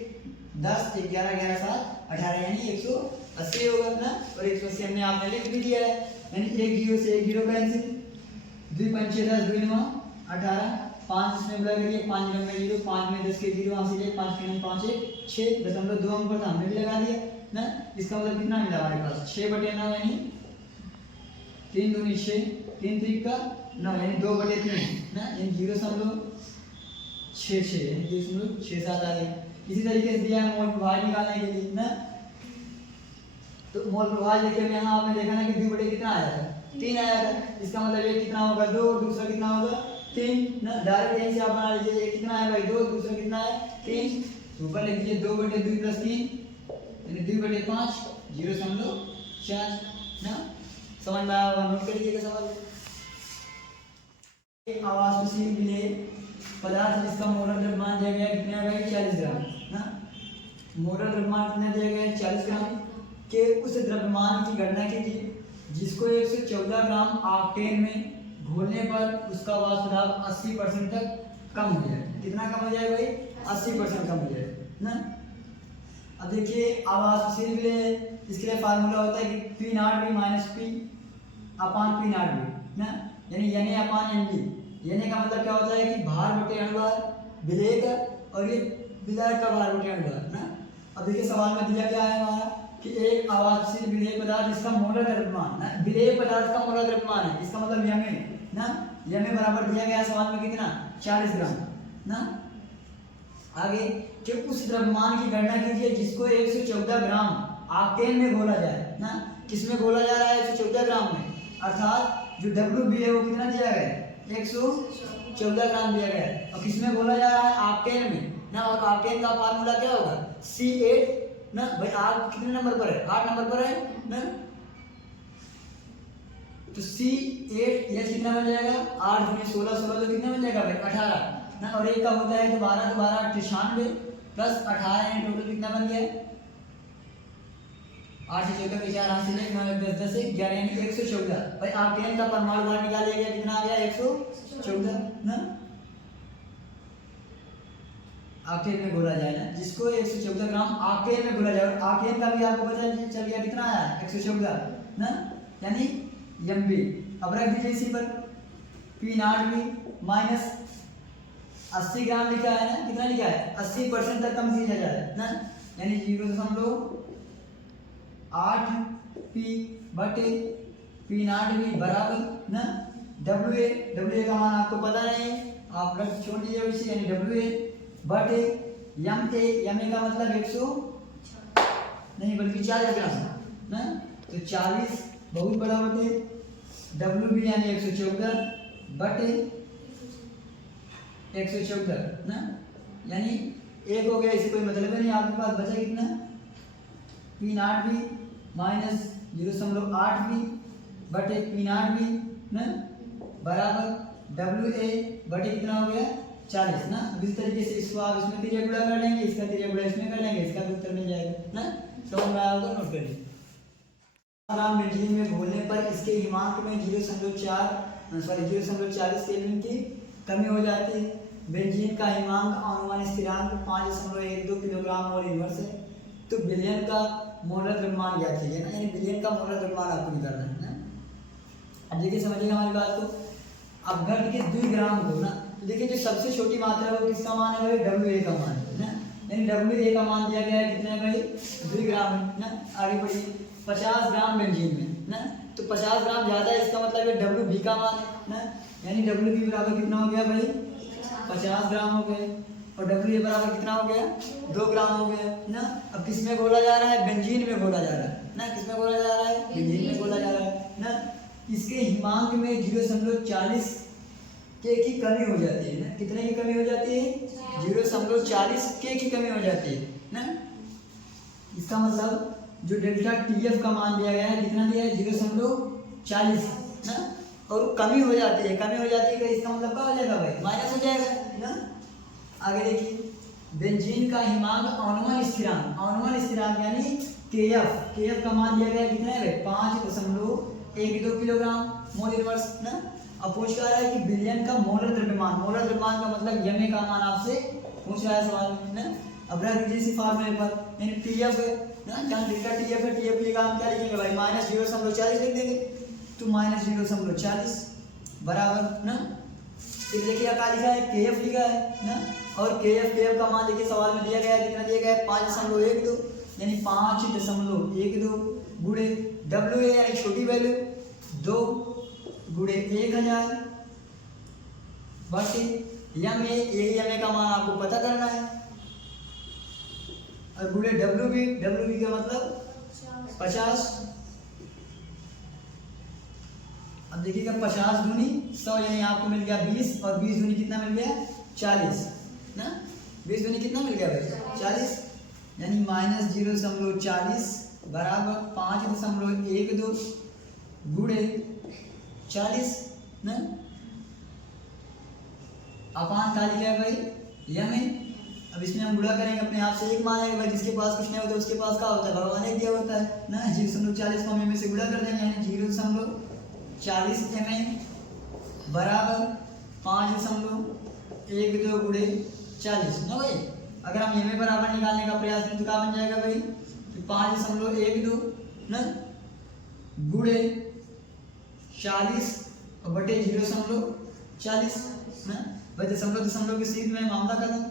10 11 11 7 18 यानी 180 होगा ना। और 180 हमने आपने लिख भी दिया है यानी 1 0 से 1 0 कैंसिल 2 5 6 10 2 9 18 5 इसमें बुला करिए 5 में 0 5 में 10 के 0 हासिल 1 5 के 5 1 6.2 अंक पर हमने भी लगा दिया ना। इसका मतलब कितना मिला हमारे पास 6 बटे 9 यानी 3 दूनी 6 3 3 का 9 यानी 2 बटे 3 ना यानी 0.66 यानी 0.67 आ गया। इसी तरीके से दिया है मोल प्रभाव निकालने के लिए ना। तो मोल प्रभाव देखिए यहाँ आपने देखा ना कि 2 बटे कितना आया था 3 आया था। इसका मतलब एक कितना होगा 2 दूसरा कितना होगा 3 ना। डायरेक्ट यहीं से आप बना लीजिए एक कितना है भाई 2 दूसरा कितना है 3 ऊपर लिख दीजिए 2 बटे 2 प्लस 3 यानी 2 बटे 5 0.4 ना। समझ में आया नोट कर लीजिएगा सवाल। आवासशील विलेय पदार्थ जिसका मोलर द्रव्यमान दिया गया कितना है भाई 40 ग्राम ना। मोलर द्रव्यमान कितना दिया गया है 40 ग्राम के उस द्रव्यमान की गणना कीजिए जिसको 114 ग्राम ऑक्टेन में घोलने पर उसका वाष्प दाब 80% तक कम हो जाए। कितना कम हो जाए भाई 80% कम हो जाए ना। अब देखिए आवासशील विलेय इसके लिए फार्मूला होता है कि P0V माइनस P अपान P0V ना यानी Na अपान Nv। Na का मतलब क्या होता है कि भार बटे अणुभार विलेय का और ये विलायक का भार बटे अणुभार ना। अब देखिए सवाल में दिया गया है हमारा कि एक आवासशील विलेय पदार्थ जिसका मोलर द्रव्यमान ना विलेय पदार्थ का मोलर द्रव्यमान है इसका मतलब Na ना Na बराबर दिया गया सवाल में कितना 40 ग्राम ना। आगे कि उस द्रव्यमान की गणना कीजिए जिसको 114 ग्राम ऑक्टेन में घोला जाए ना। किसमें घोला जा रहा है 114 ग्राम में अर्थात जो WB है वो कितना दिया गया है 14 ग्राम दिया गया है और किसमें बोला जा रहा है ऑक्टेन में ना। और ऑक्टेन का फार्मूला क्या होगा C8 ना भाई। आग कितने नंबर पर है 8 नंबर पर है ना। तो C8 यह कितना बन जाएगा 8 × 16 16 तो कितना बन जाएगा भाई 18 ना। और एक का होता है तो 12 98 प्लस 18 यानी टोटल कितना बन गया 8 से 14 के 4 हाथ से 9 10 से 11 यानी 114 भाई। ऑक्टेन का परमाणु भार निकाल लिया गया कितना आ गया 114 ना। ऑक्टेन में घोला जाए ना जिसको 114 ग्राम ऑक्टेन में घोला जाए। और ऑक्टेन का भी आपको पता चल गया कितना आया 114 ना यानी Mb। अब रख दीजिए इसी पर P0 भी माइनस 80 ग्राम लिखा है ना। कितना लिखा है 80% तक कम किया जा रहा है ना यानी 0.8 P बटे P0 भी बराबर ना WA का मान आपको पता नहीं आप रख छोड़ दीजिए इसे यानी WA बटे MA का मतलब 100 नहीं बल्कि 40 ग्राम ना। तो 40 बहुत बड़ा बटे WB यानी 114 बटे 114 ना यानी एक हो गया। इसे कोई मतलब नहीं आपके पास बचा कितना P0 भी माइनस 0.8 भी बटे P0 भी ना बराबर WA बटे कितना हो गया 40 ना। इस तरीके से इसको आप इसमें तिरिया गुणा कर लेंगे इसका तिरिया गुणा इसमें कर लेंगे इसका भी उत्तर मिल जाएगा ना। समझ में आया होगा नोट कर लीजिए। ग्राम बेंजीन में घोलने पर इसके हिमांक में 0.40 केल्विन की कमी हो जाती है। बेंजीन का हिमांक अनुमानित स्थिरांक 5.12 किलोग्राम मोल इनवर्स है। तो बिलियन का मोलर द्रव्यमान ज्ञात कीजिए ना यानी बिलियन का मोलर द्रव्यमान आपको निकालना है ना। अब देखिए समझिएगा हमारी बात को। अब घट के 2 ग्राम को ना तो देखिए जो सबसे छोटी मात्रा है वो किसका मान है भाई WA का मान है ना यानी WA का मान दिया गया है कितना है भाई 2 ग्राम है ना। आगे बढ़िए 50 ग्राम बेंजीन में ना तो 50 ग्राम ज्यादा है इसका मतलब है WB का मान है ना यानी WB बराबर कितना हो गया भाई 50 ग्राम हो गए और WA बराबर कितना हो गया 2 ग्राम हो गया ना। अब किसमें घोला जा रहा है बेंजीन में घोला जा रहा है ना। किसमें घोला जा रहा है बेंजीन में घोला जा रहा है ना। इसके हिमांक में 0.40 के की कमी हो जाती है ना। कितने की कमी हो जाती है 0.40 के की कमी हो जाती है ना। इसका मतलब जो डेल्टा TF का मान दिया गया है कितना दिया है 0.40 ना। और कमी हो जाती है तो इसका मतलब क्या हो जाएगा भाई माइनस हो जाएगा ना। आगे देखिए बेंजीन का हिमांक अनुमान स्थिरांक यानी KF का मान दिया गया कितना है भाई 5.12 किलोग्राम मोल इनवर्स ना। अब पूछ रहा है कि बिलियन का मोलर द्रव्यमान का मतलब MA का मान आपसे पूछ रहा है सवाल में ना। अब रख दीजिए इसी फार्मूले पर यानी TF है ना जहाँ डेल्टा TF है TF का हम क्या लिखेंगे भाई माइनस 0.40 लिख देंगे तो माइनस 0.40 बराबर ना। फिर देखिए क्या लिखा है KF लिखा है ना। और KF का मान देखिए सवाल में दिया गया है कितना दिया गया है 5.12 यानी 5.12 गुणे WA यानी छोटी वैल्यू 2 गुणे 1000 बटे MA का मान आपको पता करना है और गुणे WB का मतलब 50। अब देखिएगा 50 दूनी 100 यानी आपको मिल गया 20 और 20 दूनी कितना मिल गया 40 ना। 20 दूनी कितना मिल गया भाई 40 यानी माइनस 0.40 बराबर 5.12 गुणे 40 ना। अपान का लिखा है भाई MA। अब इसमें हम गुणा करेंगे अपने आप से एक मान आएगा भाई जिसके पास कुछ नहीं होता उसके पास क्या होता है भगवान ने दिया होता है ना। 0.40 को हम MA से गुणा कर देंगे यानी 0.40 MA बराबर 5.12 गुणे 40 ना भाई। अगर हम MA बराबर निकालने का प्रयास करें तो क्या बन जाएगा भाई 5.12 ना गुणे 40 और बटे 0.40 ना भाई। दशमलव की सीध में मामला खत्म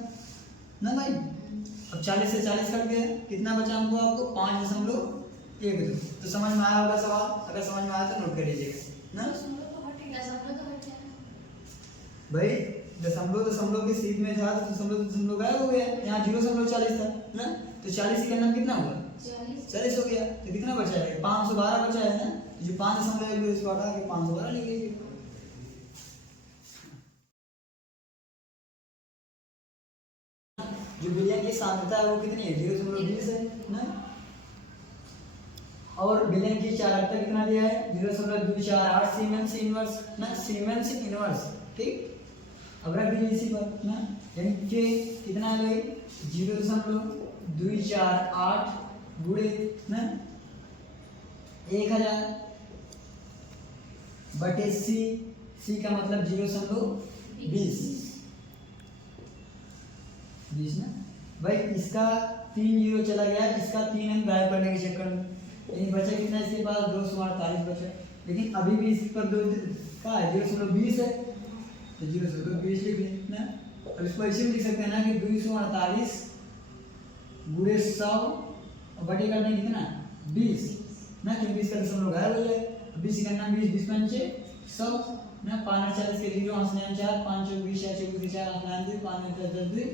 ना भाई। अब 40 से 40 कट गया कितना बचा हमको आपको 5.12 तो समझ में आया होगा सवाल। अगर समझ में आया तो नोट कर लीजिएगा ना भाई। दशमलव की सीध में था तो दशमलव गायब हो गया यहाँ 0.40 था ना। तो 40 का नाम कितना हुआ 40 हो गया तो कितना बचा है 512 बचा है ना। जो 5.1 इसको हटा के 512 लिख लीजिए। जो विलयन की सांद्रता है वो कितनी है 0.20 है ना। और विलयन की चालकता कितना दिया है 0.248 सीमेंस इनवर्स ना, सीमेंस इनवर्स, ठीक। अब रख दीजिए इसी पर ना, यानी के कितना है भाई 0.248 गुणे ना 1000 बटे सी का मतलब 0.20 ना भाई। इसका 3 जीरो चला गया, इसका 3 अंक गायब करने के चक्कर में, यानी बचा कितना इसके पास 248 बचा। लेकिन अभी भी इस पर 2 का 0.20 है तो 0.20 लिख लें ना। अब इसको ऐसे भी लिख सकते हैं ना कि 248 गुणे 100 बटे करना कितना 20 ना, क्योंकि इसका दशमलव गायब हो जाए। 20 करना 20 20 पंचे 100 ना, 5 40 के 0 आंसर 4 5 24 4 24 4 आंसर 2 5 10 10 2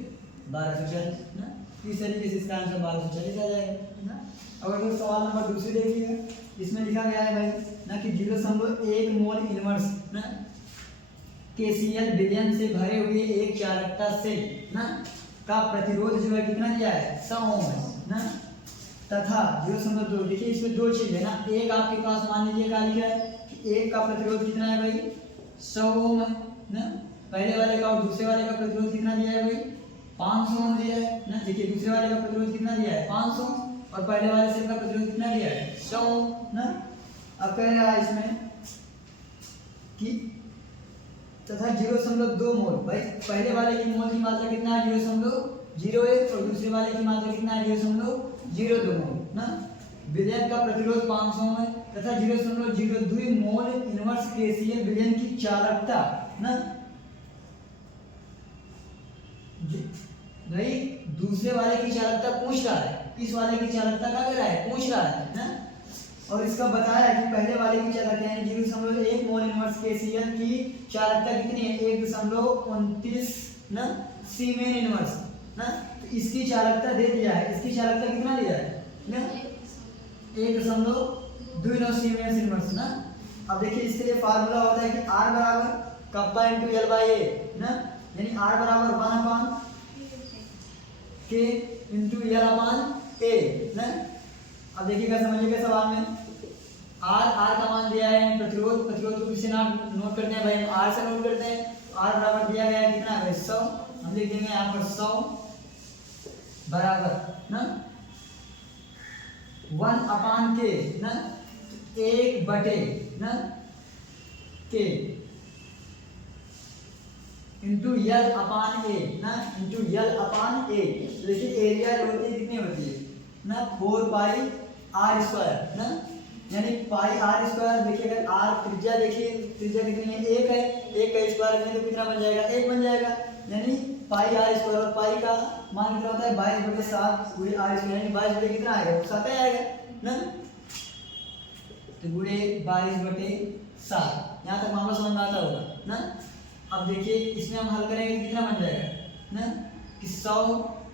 1240 ना। इस तरीके से इसका आंसर 1240 आ जाएगा ना। अब अगर सवाल नंबर दूसरे देखिएगा, इसमें लिखा गया है भाई ना कि 0.1 मोल इनवर्स ना KCl विलयन से भरे हुए एक चालकता से ना का प्रतिरोध जो है कितना दिया है 100 ओम है ना, तथा 0.2। देखिए इसमें दो चीज है ना, एक आपके पास मान लीजिए क्या लिखा है कि एक का प्रतिरोध कितना है भाई 100 ओम है ना, पहले वाले का, और दूसरे वाले का प्रतिरोध कितना दिया है भाई 500 ओम दिया है ना। देखिए दूसरे वाले का प्रतिरोध कितना दिया है 500 और पहले वाले से का प्रतिरोध कितना दिया है 100 ना। अब कह रहा है इसमें कि तथा 0.2 मोल, भाई पहले वाले की मोल की मात्रा कितना है 0.01 और दूसरे वाले की मात्रा कितना है 0.02 मोल ना। विलयन का प्रतिरोध 500 है तथा 0.02 मोल इनवर्स KCl विलयन की चालकता ना। भाई दूसरे वाले की चालकता पूछ रहा है, इस वाले की चालकता क्या कर रहा है पूछ रहा है ना। और इसका बताया है कि पहले वाले की चालकता यानी 0.1 मोल इनवर्स KCl की चालकता कितनी है 1.29 ना सीमेन इनवर्स ना। तो इसकी चालकता दे दिया है, इसकी चालकता कितना दिया है ना 1.29 सीमेन इनवर्स ना। अब देखिए इसके लिए फार्मूला होता है कि R बराबर kappa into L by A ना, यानी R बराबर 1/K into L upon A ना। अब देखिएगा समझिएगा सवाल में R का मान दिया है, प्रतिरोध को किससे नोट करते हैं भाई हम R से नोट करते हैं। R बराबर दिया गया है कितना है 100, हम लिख देंगे यहाँ पर 100 बराबर ना 1/K ना 1/K ना K into L upon A ना, इंटू L अपान A। देखिए एरिया जो होती है कितनी होती है ना 4 पाई R स्क्वायर ना, यानी पाई R स्क्वायर। देखिए अगर R त्रिज्या, देखिए त्रिज्या कितनी है 1 है, 1 का स्क्वायर करेंगे तो कितना बन जाएगा 1 बन जाएगा, यानी पाई R स्क्वायर। और पाई का मान कितना होता है 22/7 गुणे R स्क्वायर, यानी 22 बटे कितना आएगा 7 आएगा ना, तो गुणे 22/7। यहाँ तक मामला समझ में आता होगा ना। अब देखिए इसमें हम हल करेंगे कितना बन जाएगा ना कि 100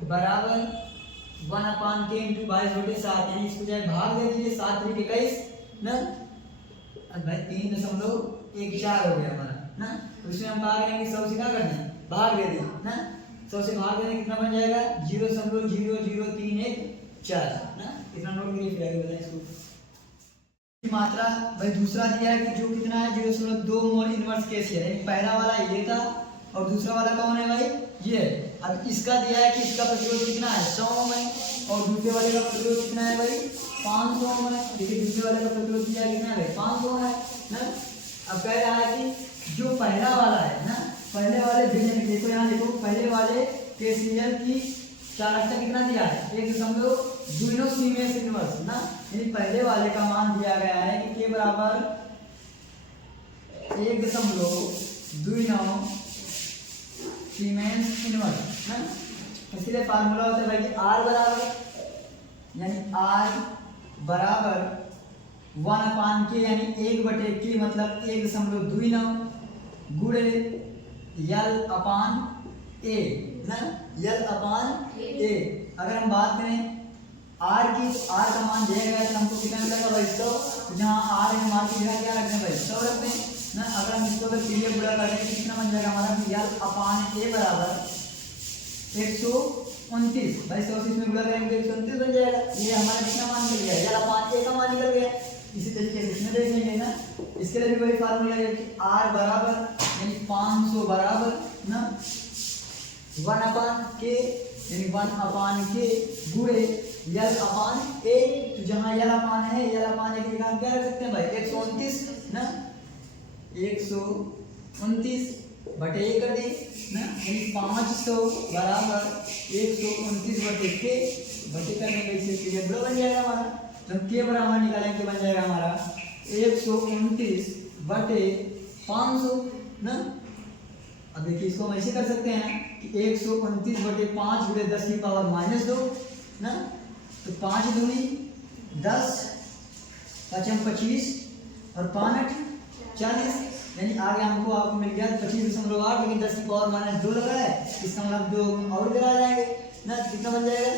बराबर 1/K इंटू 22/7, यानी इसको जाए भाग दे दीजिए 7 3 21 ना। अब भाई 3.14 हो गया हमारा ना। तो इसमें हम भाग करेंगे 100 से क्या करना है भाग दे देंगे ना, 100 से भाग देने कितना बन जाएगा 0.00314 ना। इतना नोट करिए फिर आगे बताएं इसको। मात्रा भाई दूसरा दिया है कि जो कितना है 0.2 मोल इनवर्स KCl है, पहला वाला ये था और दूसरा वाला कौन है भाई ये। अब इसका दिया है कि इसका प्रतिरोध कितना है 100 ओम है और दूसरे वाले का प्रतिरोध कितना है भाई 500 ओम है। देखिए दूसरे वाले का प्रतिरोध दिया है कितना है भाई 500 ओम है ना। अब कह रहा है कि जो पहला वाला है ना, पहले वाले विलयन, देखो यहाँ देखो पहले वाले KCl की चालकता कितना दिया है 1.29 सीमेंस इनवर्स ना, यानी पहले वाले का मान दिया गया है कि K बराबर 1.29 सीमेंस इनवर्स ना। इसके लिए फार्मूला होता है भाई कि R बराबर, यानी R बराबर 1/K यानी 1/K मतलब 1.29 गुणे L अपान A ना, L अपान A। अगर हम बात करें R की, R का मान दिया गया तो हमको कितना मिलेगा भाई 100, जहाँ R है हमारे की जगह क्या रखते हैं भाई 100 रखते हैं ना। अगर हम इसको अगर सीधे पूरा करेंगे तो कितना बन जाएगा हमारा L अपान A बराबर 129 29 भाई 100 से इसमें गुणा करेंगे तो 129 बन जाएगा। ये हमारा कितना मान निकल गया, यार अपान ए का मान निकल गया। इसी तरीके से इसमें देख लेंगे ना, इसके लिए भी वही फार्मूला है कि r बराबर यानी 500 बराबर ना 1 अपान के यानी 1 अपान के गुणे यल अपान ए। तो जहाँ यल अपान है, यल अपान ए की जगह हम क्या रख सकते हैं भाई 129 ना, 129 बटे ए कर दी ना, यानी 500 बराबर 129 बटे के बटे करने के इससे ये बन जाएगा हमारा। जब के बराबर निकालेंगे तो बन जाएगा हमारा 129 बटे 500 ना। अब देखिए इसको हम ऐसे कर सकते हैं कि 129 बटे 5 गुणे 10 की पावर -2 ना, तो 5 दूनी 10, 5 25 और 5 40, यानी आगे हमको आपको मिल गया 25.8, लेकिन 10 की पावर -2 लगा है, इसका मतलब 2 और इधर आ जाएंगे ना, कितना बन जाएगा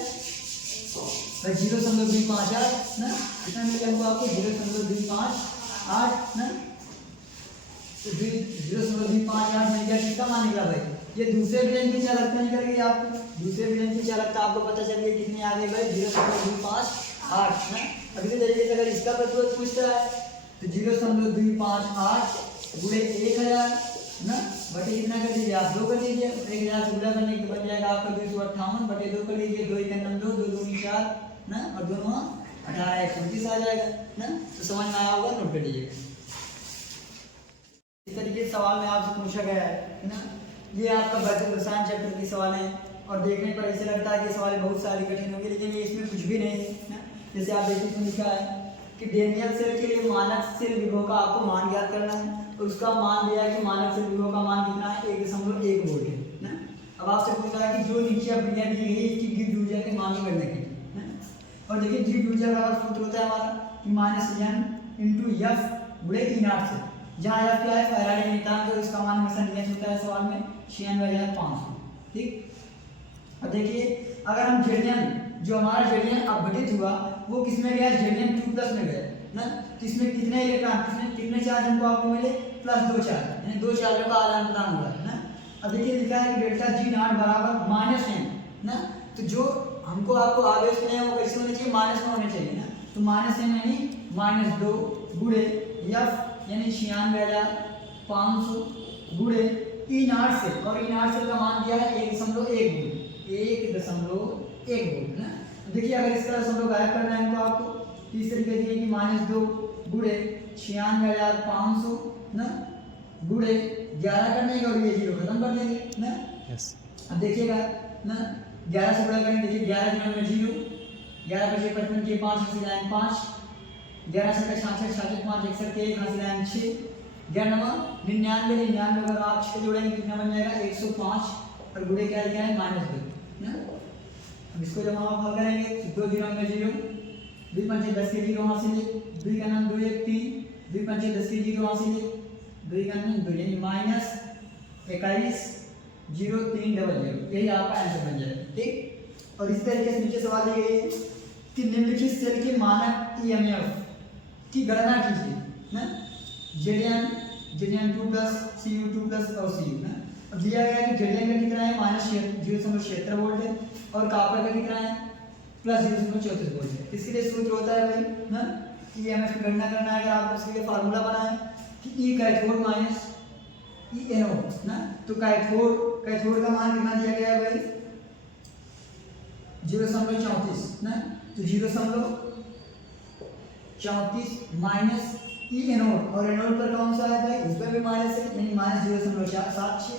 0.258 ना, कितना मिल गया हमको आपको 0.258 ना, तो 0.258 मिल गया। कितना मान निकला भाई, ये दूसरे विलयन की चालकता निकल गई आपको, दूसरे विलयन की चालकता आपको पता चल गई कितनी आ गई भाई 0.258 ना। अब इसी तरीके से अगर इसका प्रतिरोध पूछता है तो 0.258 गुणे 1000 ना बटे कितना कर दीजिए आप 2 कर दीजिए, 1000 से गुणा करने के बन जाएगा आपका 258 बटे 2 कर दीजिए, 2 1 9 2 2 2 4 ना, और दोनों 18 129 आ जाएगा ना। तो समझ में आया होगा, नोट कर लीजिएगा। इस तरीके से सवाल में आपसे पूछा गया है ना, ये आपका भौतिक रसायन चैप्टर के सवाल है, और देखने पर ऐसे लगता है कि सवाल बहुत सारे कठिन होंगे, लेकिन ये इसमें कुछ भी नहीं है ना। जैसे आप देखिए इसमें लिखा है कि डेनियल सेल के लिए मानक सेल विभव का आपको मान ज्ञात करना है, और उसका मान दिया है कि मानक सेल विभव का मान कितना है 1.1 वोल्ट है ना। अब आपसे पूछ रहा है कि जो नीचे अभिक्रिया दी गई है इसकी गिब्स ऊर्जा के मान करने के लिए, और देखिए गिब्स ऊर्जा का सूत्र होता है हमारा कि -n × F गुणे E0 से, जहाँ F क्या है फैराडे नियतांक, तो इसका मान हमेशा नियत होता है सवाल में 96,500। ठीक, अब देखिए अगर हम जेडियन जो हमारा जेडियन अपघटित हुआ वो किसमें गया, जेडियन 2+ में गया ना, तो इसमें कितने इलेक्ट्रॉन कितने चार्ज हमको आपको मिले +2 चार्ज, यानी 2 चार्जों का आदान प्रदान हुआ है ना। अब देखिए लिखा है कि डेल्टा G0 बराबर -n ना, तो जो हमको आपको आवेश में है वो कैसे होने चाहिए, माइनस में होने चाहिए ना, तो -n यानी -2 गुणे F यानी 96,500 गुणे E0 से, और E0 से का मान दिया है 1.1 वोल्ट ना। देखिए अगर इसका दशमलव गायब करना है हमको आपको, तो इस तरीके से कि -2 गुणे 96,500 ना गुणे 11 करने का, और ये 0 खत्म कर देंगे ना। यस, अब देखिएगा ना 11 से गुणा करेंगे, देखिए 11 में 0, 11 बचे 55 के 5 हासिल आएंगे 5, 11 से 66 66 5 61 के 1 हासिल आएंगे 6, 11 99 99 अगर आप 6 जोड़ेंगे कितना बन जाएगा 105, और गुणे क्या लिखा है -2 ना। अब इसको जब हम हल करेंगे तो 2 0 में 0, 2 पंचे 10 के 0 हासिल, 2 का नाम 2 1 3, 2 पंचे 10 के 0 हासिल, 2 का नाम 2 यानी -21 0 3 00, यही आपका आंसर बन जाएगा। ठीक, और इस तरीके से नीचे सवाल दिए गए हैं कि निम्नलिखित सेल के मानक ईएमएफ की गणना कीजिए ना, जेडियन 2+ Cu2+ और Cu ना। अब दिया गया है कि जेडियन का कितना है -0.76 वोल्ट है, और कॉपर का कितना है +0.34 वोल्ट है। इसके लिए सूत्र होता है भाई ना, ईएमएफ की गणना करना है, अगर आप उसके लिए फार्मूला बनाएं कि E cathode minus E anode ना, तो कैथोड का मान कितना दिया गया है भाई 0.34 ना, तो 0.34 माइनस E एनोड, और एनोड पर कौन सा है भाई उस पर भी माइनस है, यानी -0.76,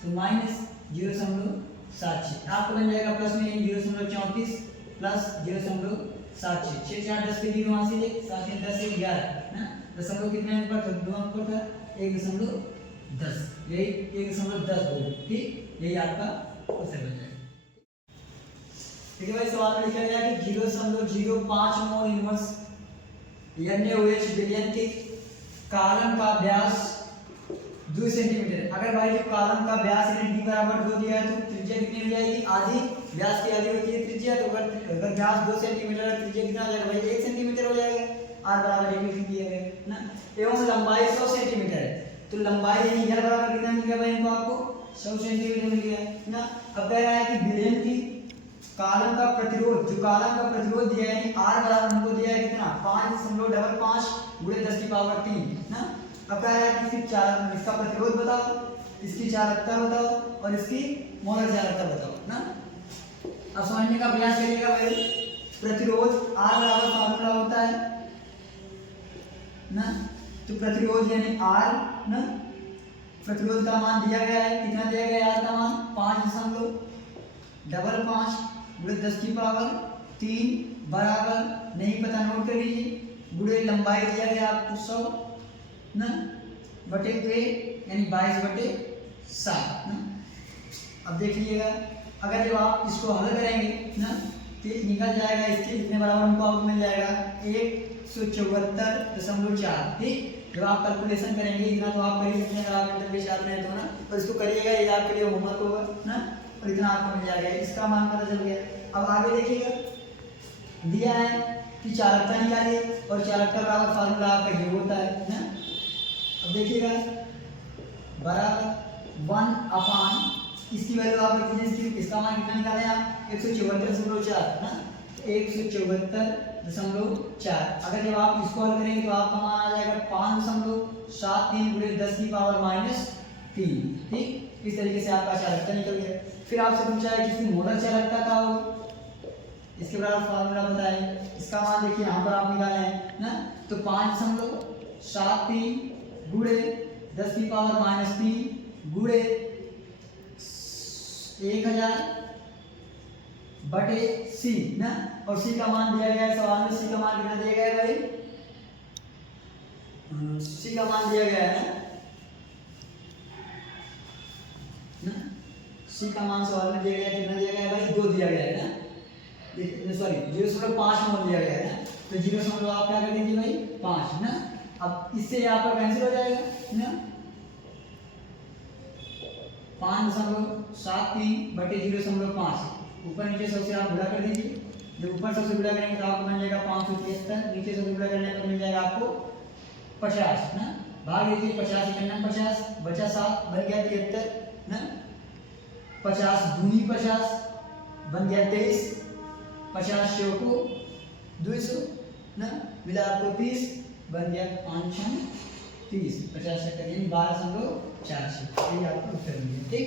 तो -0.76 आपको बन जाएगा प्लस में 0.34 प्लस 0.76, 6 4 10 के 0 हासिल 7 10 11 ना, दशमलव कितने अंक पर था, 2 अंक पर था 1.10, यही 1.10 वोल्ट। ठीक, यही आपका उत्तर बन जाएगा। ठीक है भाई, सवाल में लिखा गया कि 0.05 मोल इनवर्स NaOH विलयन के कॉलम का व्यास 2 सेंटीमीटर। अगर भाई जो कॉलम का व्यास यानी d बराबर 2 दिया है तो त्रिज्या कितनी हो जाएगी, आधी, व्यास की आधी होती है त्रिज्या, तो अगर व्यास 2 सेंटीमीटर है त्रिज्या कितना हो जाएगा भाई 1 सेंटीमीटर हो जाएगा, r बराबर 1 लिख दिया गया ना। एवं लंबाई 100 सेंटीमीटर है, तो लंबाई यानी l बराबर कितना मिल गया भाई हमको, आपको 100 सेंटीमीटर मिल गया ना। अब कह रहा है कि विलयन की कॉलम का प्रतिरोध, जो कॉलम का प्रतिरोध दिया है यानी R बराबर हमको दिया है कितना 5.55 गुणे 10 की पावर 3 ना। अब कह रहा है कि इसका प्रतिरोध बताओ, इसकी चालकता बताओ और इसकी मोलर चालकता बताओ ना। अब समझने का प्रयास करिएगा भाई। प्रतिरोध R बराबर फार्मूला होता है ना, तो प्रतिरोध यानी R ना, प्रतिरोध का मान दिया गया है, कितना दिया गया है R का मान 5.55 गुणे 10 की पावर 3 बराबर, नहीं पता नोट कर लीजिए, गुणे लंबाई दिया गया आपको 100 ना बटे पे यानी 22/7 ना। अब देख लीजिएगा, अगर जब आप इसको हल करेंगे ना तो निकल जाएगा, इसके इतने बराबर हमको आपको मिल जाएगा 174.4। ठीक, जब आप कैलकुलेशन करेंगे इतना तो आप कर ही सकते हैं अगर आप इंटर के साथ में तो ना, और इसको करिएगा, ये आपके लिए होमवर्क होगा ना, और इतना आपको मिल जाएगा, इसका मान पता चल गया। अब आगे देखिएगा, दिया है कि चालकता निकालिए और चालकता बराबर फार्मूला आपका ये होता है ना। अब देखिएगा बराबर 1/, इसकी वैल्यू आप रख लीजिए, इसका मान कितना निकाले आप 174.4 ना, 174.4। अगर जब आप इसको हल करेंगे तो आपका मान आ जाएगा 5.73 गुणे 10 की पावर -3। ठीक, इस तरीके से आपका चालकता निकल गया। फिर आपसे पूछा है कि इसकी मोलर चालकता क्या होगी, इसके बराबर फार्मूला बताएं, इसका मान देखिए यहाँ पर आप निकाले हैं ना, तो 5.73 गुणे 10 की पावर -3 गुणे 1000 बटे सी ना, और सी का मान दिया गया है सवाल में, सी का मान कितना दिया गया है भाई, सी का मान दिया गया है ना, सी का मान सवाल में दिया गया है, कितना दिया गया है भाई 2 दिया गया है ना, सॉरी 0.5 मोल दिया गया है ना, तो 0. आप क्या कर दीजिए भाई 5 ना। अब इससे यहाँ पर कैंसिल हो जाएगा ना, 5.73 बटे 0.5, ऊपर नीचे सबसे आप गुणा कर दीजिए, जब ऊपर सबसे गुणा करेंगे तो आपको मिल जाएगा 573, नीचे से गुणा करने पर मिल जाएगा आपको 50 ना, भाग दीजिए 50 50 बचा 7 बन गया 73 ना, 50 दूनी 50 बन गया 23, 50 चौको 200 ना, मिला आपको 30 बन गया 5 30, 50 से करिए 12.46, यही आपका उत्तर मिलेगा। ठीक,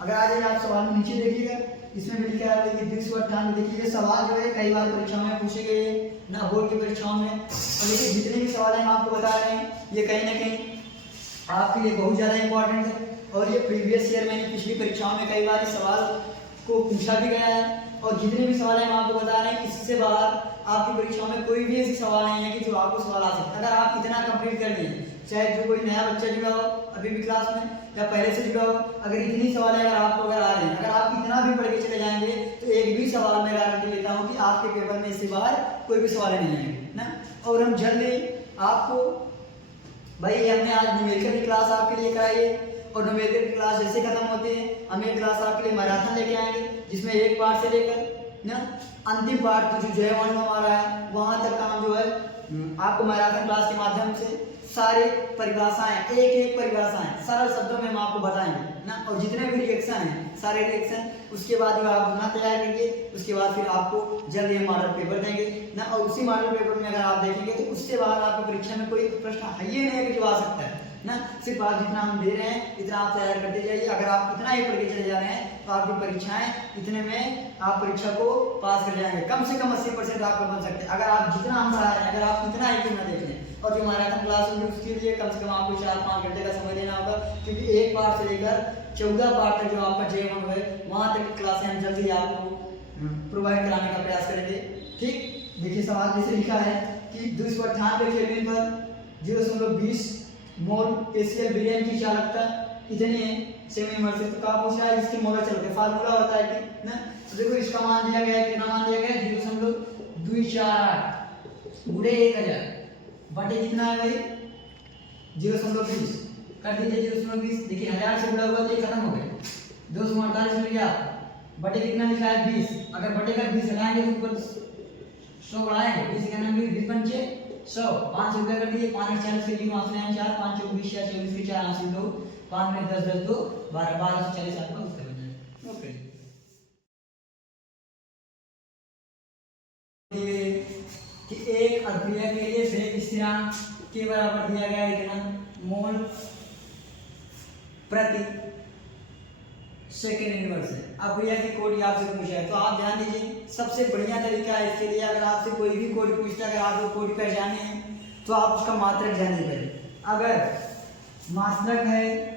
अगर आ जाइए आप सवाल में नीचे देखिएगा, इसमें भी लिखा है कि 298 देखिए, सवाल जो है कई बार परीक्षाओं में पूछे गए ना, बोर्ड की परीक्षाओं में, और देखिए जितने भी सवाल हम आपको बता रहे हैं ये कहीं ना कहीं आपके लिए बहुत ज़्यादा इंपॉर्टेंट है, और ये प्रीवियस ईयर में पिछली परीक्षाओं में कई बार इस सवाल को पूछा भी गया है, और जितने भी सवाल हम आपको बता रहे हैं इससे बाहर आपकी परीक्षाओं में कोई भी ऐसे सवाल नहीं है कि जो आपको सवाल आ सकता है। अगर आप इतना कंप्लीट कर लिए, चाहे जो कोई नया बच्चा जुड़ा हो अभी भी क्लास में या पहले से जुड़ा हो, अगर इतनी सवाल अगर आपको अगर आ रहे हैं, अगर आप इतना भी पढ़ के चले जाएंगे तो एक भी सवाल मैं गारंटी लेता हूँ कि आपके पेपर में इससे बाहर कोई भी सवाल नहीं आएंगे ना। और हम जल्दी आपको भाई हमने आज न्यूमेरिकल की क्लास आपके लिए कराई है, और न्यूमेरिकल की क्लास जैसे खत्म होती है हम एक क्लास आपके लिए मैराथन लेके आएंगे, जिसमें एक पार्ट से लेकर ना अंतिम पार्ट जो जय वन हमारा है वहां तक का हम जो है आपको मैराथन क्लास के माध्यम से सारे परिभाषाएं, एक एक परिभाषाएं सरल शब्दों में हम आपको बताएंगे ना, और जितने भी रिएक्शन हैं सारे रिएक्शन, उसके बाद जो आप बना तैयार करेंगे, उसके बाद फिर आपको जल्द ये मॉडल पेपर देंगे ना, और उसी मॉडल पेपर में अगर आप देखेंगे तो उससे बाहर आपकी परीक्षा में कोई प्रश्न है ये नहीं है कि जो आ सकता है ना, सिर्फ आप जितना हम दे रहे हैं इतना आप तैयार करते जाइए। अगर आप इतना ही पढ़ के चले जा रहे हैं तो आपकी परीक्षाएं इतने में आप परीक्षा को पास कर जाएंगे, कम से कम 80% आपको बन सकते हैं अगर आप जितना हम पढ़ा रहे हैं, अगर आप इतना ही क्यों ना देख लें। और जो मैराथन क्लास होगी उसके लिए कम से कम आपको 4-5 घंटे का समय देना होगा, क्योंकि एक पार्ट से लेकर 14 पार्ट तक जो आपका J1 है वहां तक की क्लासें हम जल्दी आपको प्रोवाइड कराने का प्रयास करेंगे। ठीक, देखिए सवाल जैसे लिखा है कि 298 केल्विन पर 0.20 मोल एसीएल विलयन की चालकता इतनी है सेमी इमर्सिव, तो कहा पूछा है इसकी मोलर चालकता, फार्मूला होता है कि ना, तो देखो इसका मान दिया गया है, कितना मान दिया गया है 0.248 गुणे 1000 बटे कितना है भाई 0.20 कर दीजिए 0.20, देखिए 1000 से गुणा हुआ तो ये खत्म हो गया, 248 मिल गया, बटे कितना लिखा है 20, अगर बटे का 20 हटाएंगे तो ऊपर 100 बढ़ाएंगे, 20 का 20 पंचे 100, 5 से गुणा कर दीजिए, 5 40 के जीरो हाथ में 4, 5 24 या 24 के 4 हाथ से 2, 5 में 10 10 2 12 1240 आपका उत्तर बन जाएगा। ओके। कि एक अभिक्रिया के लिए वेग स्थिरांक के बराबर दिया गया है इतना मोल प्रति सेकेंड इनवर्स है। अब भैया की कोड आपसे पूछा है तो आप ध्यान दीजिए, सबसे बढ़िया तरीका है इसके लिए, अगर आपसे कोई भी कोड पूछता है, अगर आप वो कोड पहचाने हैं तो आप उसका मात्रक जानिए पहले। अगर मात्रक है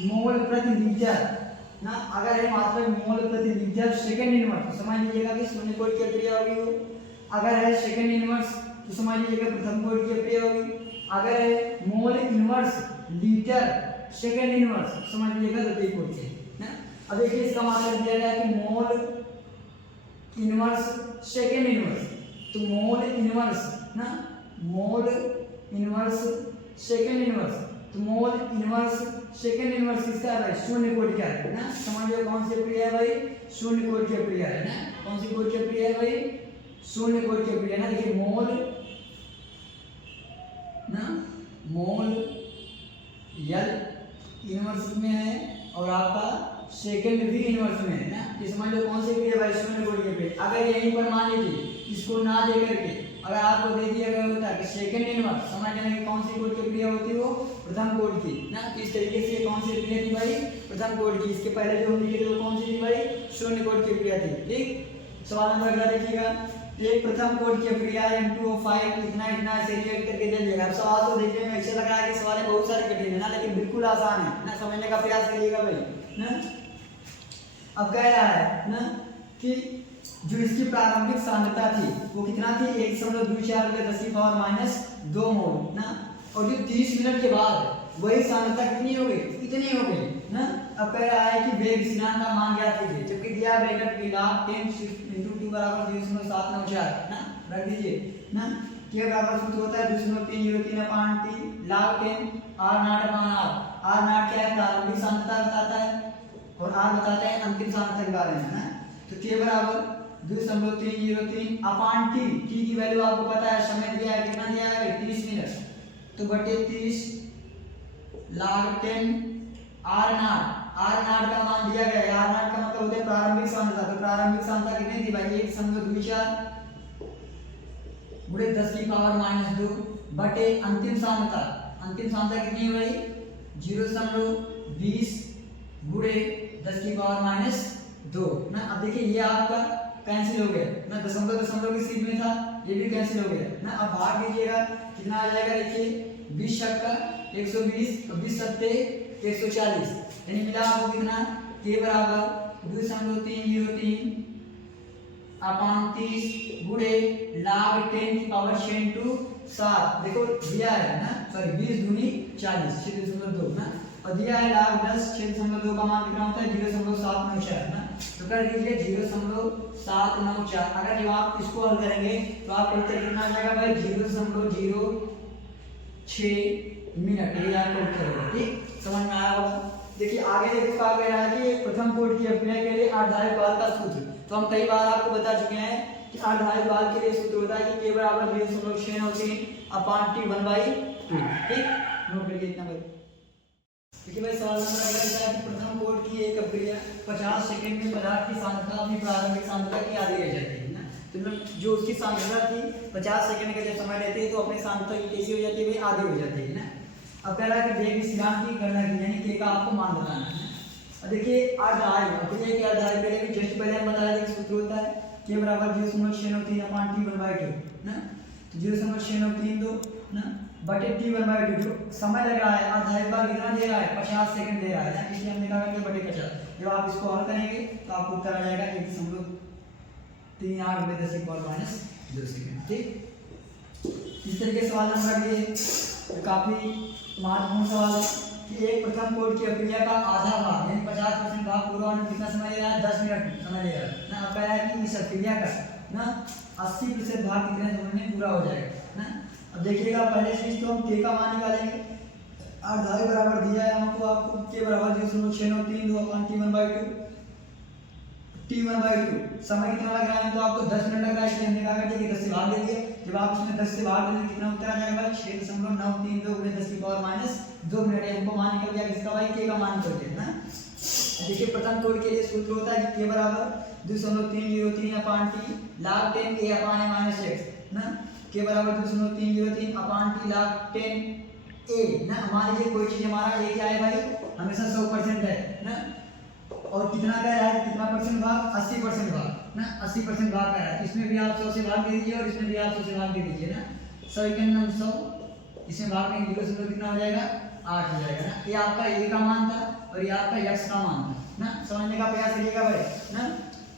मोल प्रति लीटर ना, अगर है मात्रक मोल प्रति लीटर सेकेंड इनवर्स तो समझ लीजिएगा कि शून्य कोड की अभिक्रिया होगी वो। अगर है सेकेंड इनवर्स तो समझ लीजिएगा प्रथम कोड की अभिक्रिया होगी। अगर है mole inverse litre second inverse समझ लीजिएगा द्वितीय कोड की ना। अब देखिए इसका मात्रक दिया गया कि मोल इनवर्स सेकेंड इनवर्स, तो मोल इनवर्स ना, मोल इनवर्स सेकेंड इनवर्स, तो मोल इनवर्स सेकेंड इनवर्स किसका है भाई, शून्य कोटि का है ना। समझ लो कौन सी अभिक्रिया है भाई, शून्य कोटि की अभिक्रिया है ना। कौन सी कोटि की अभिक्रिया है भाई, शून्य कोटि की अभिक्रिया ना। देखिए मोल ना, मोल यल इनवर्स में है और आपका सेकेंड भी इनवर्स में है ना। तो समझ लो कौन सी अभिक्रिया भाई, शून्य कोटि की अभिक्रिया। अगर यहीं पर मान लीजिए इसको ना दे करके अगर आपको दे दिया गया होता है कि सेकंड इनवर्स, समझ लेना कि कौन सी कोड की अभिक्रिया होती है वो प्रथम कोड की ना। तो इस तरीके से कौन सी अभिक्रिया थी भाई, प्रथम कोड की। इसके पहले जो हम लिखे थे वो कौन सी थी भाई, शून्य कोड की अभिक्रिया थी। ठीक, सवाल नंबर अगला देखिएगा, एक प्रथम कोड की अभिक्रिया N2O5 इतना इतना ऐसे रिएक्ट करके दे दिएगा। अब सवाल तो देखने में ऐसा लग रहा है कि सवाल बहुत सारे कठिन है ना, लेकिन बिल्कुल आसान है ना, समझने का प्रयास करिएगा भाई ना। अब कह रहा है ना कि जो इसकी प्रारंभिक सांद्रता थी वो कितना थी, 1.24 × 10⁻² मोल ना। और जो 30 मिनट के बाद वही सांद्रता कितनी हो गई, इतनी हो गई ना। अब कह रहा है कि वेग स्थिरांक का मान ज्ञात कीजिए, जबकि दिया ब्रैकेट में log 10 × 2 = 0.794 ना, रख दीजिए ना। क्या बराबर सूत्र होता है 2.303/t log 10 r0/r। r0 क्या है, प्रारंभिक सांद्रता बताता है और r बताता है अंतिम सांद्रता के बारे में ना। तो k बराबर 2.303/t, t की वैल्यू आपको पता है, समय दिया है कितना दिया है 30 मिनट, तो बटे 30 log 10 r0 का मान दिया गया है। r0 का मतलब होता है प्रारंभिक सांद्रता, तो प्रारंभिक सांद्रता कितनी थी भाई 1.24 गुणे 10⁻² बटे अंतिम सांद्रता। अंतिम सांद्रता कितनी है भाई 0.20 गुणे 10⁻² ना। अब देखिए ये आपका कैंसिल हो गया ना, दशमलव दशमलव की सीध में था, ये भी कैंसिल हो गया ना। अब भाग दीजिएगा कितना आ जाएगा, देखिए 20 छक्का 120 और 20 सत्ते 140, यानी मिला आपको कितना, k बराबर 2.303/30 गुणे log 10⁻6 देखो दिया है ना, सॉरी 20 दूनी 40 6.2 ना, और दिया है log 10 6.2 का मान कितना होता है 0.794 ना। तो कर दीजिए 0.794। अगर जब आप इसको हल करेंगे तो आपका उत्तर कितना आ जाएगा भाई 0.06 मिनट, ये आपका उत्तर होगा। ठीक, समझ में आया होगा। देखिए आगे देखो क्या कह रहा है कि प्रथम कोड की अभिक्रिया के लिए अर्धधारित बाल का सूत्र, तो हम कई बार आपको बता चुके हैं कि अर्धधारित बाल के लिए सूत्र होता है कि k बराबर 0.693/t 1/2। ठीक, नोट करिए इतना भाई। देखिए भाई सवाल नंबर अगला है कि प्रथम कोड की एक अभिक्रिया 50 सेकंड में पदार्थ की सांद्रता अपनी प्रारंभिक सांद्रता की आधी रह जाती है ना। तो जो उसकी सांद्रता थी 50 सेकंड का जब समय लेते हैं तो अपनी सांद्रता की कैसी हो जाती है भाई, आधी हो जाती है ना। अब कह रहा है कि वेग स्थिरांक की गणना की, यानी k का आपको मान बताना है। अब देखिए अर्धधारित अभिक्रिया के अर्धधारित पहले भी जस्ट पहले हम बताया थे सूत्र होता है k बराबर 0.693/t 1/2 ना, तो 0.692 ना बटे t 1/2। जो समय लग रहा है अर्धधारित बाल कितना दे रहा है 50 सेकंड दे रहा है ना, इसलिए हमने कहा कि बटे 50। जब आप इसको हल करेंगे तो आपको उत्तर आ जाएगा 1.38 × 10⁻² सेकंड। ठीक, इस तरीके से सवाल नंबर ये काफी महत्वपूर्ण सवाल है कि एक प्रथम कोड की अभिक्रिया का आधा भाग यानी 50% भाग पूरा होने में कितना समय ले रहा है, 10 मिनट समय ले रहा है ना। अब कह रहा है कि इस अभिक्रिया का ना 80% भाग कितने समय में पूरा हो जाएगा ना। अब देखिएगा पहले चीज तो हम k का मान निकालेंगे, अर्धधारित बराबर दिया है हमको, आपको k बराबर 0.693/t 1/2 t 1/2। समय कितना लग रहा है तो आपको 10 मिनट लग रहा है, इसलिए हमने कहा कि 10 से भाग दे दिए। जब आप इसमें 10 से भाग देंगे कितना उत्तर आ जाएगा भाई 6.932 गुणे 10⁻² मिनट। हमको मान निकल गया किसका भाई, k का मान निकल गया ना। देखिए प्रथम कोड के लिए सूत्र होता है कि k बराबर 2.303/t log 10 a/x ना के बराबर 2.303 अपान टी log 10 ए ना। मान लीजिए कोई चीज हमारा ए क्या है भाई, हमेशा 100% है ना, और कितना का है, कितना परसेंट भाग, 80% भाग ना, 80% भाग का है। इसमें भी आप 100 से भाग दे दीजिए और इसमें भी आप 100 से भाग दे दीजिए ना। 100 × 100 इसमें भाग में 0 कितना हो जाएगा, 8 हो जाएगा ना। ये आपका ए का मान था और ये आपका x का मान था ना, समझने का प्रयास करिएगा भाई ना।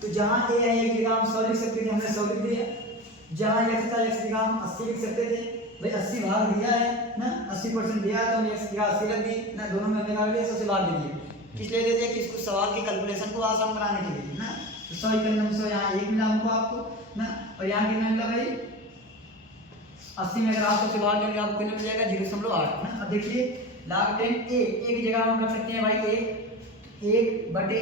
तो जहाँ ए है एक जगह हम 100 लिख सकते थे, हमने 100 लिख दिया। जहाँ x था x जगह हम 80 लिख सकते थे भाई, 80 भाग दिया है ना, 80% दिया है तो हम x जगह 80 रख दिए ना, दोनों में हमने भाग दिया, 100 से भाग दीजिए। किस लिए देते हैं कि इसको सवाल की कैलकुलेशन को आसान बनाने के लिए ना। तो 100 × 900 यहाँ 1 मिला हमको आपको ना, और यहाँ कितना मिला भाई, 80 में अगर आप 100 से भाग देंगे आपको कितना मिल जाएगा, 0.8 ना। अब देखिए log 10 a एक जगह हम रख सकते हैं भाई, 1 बटे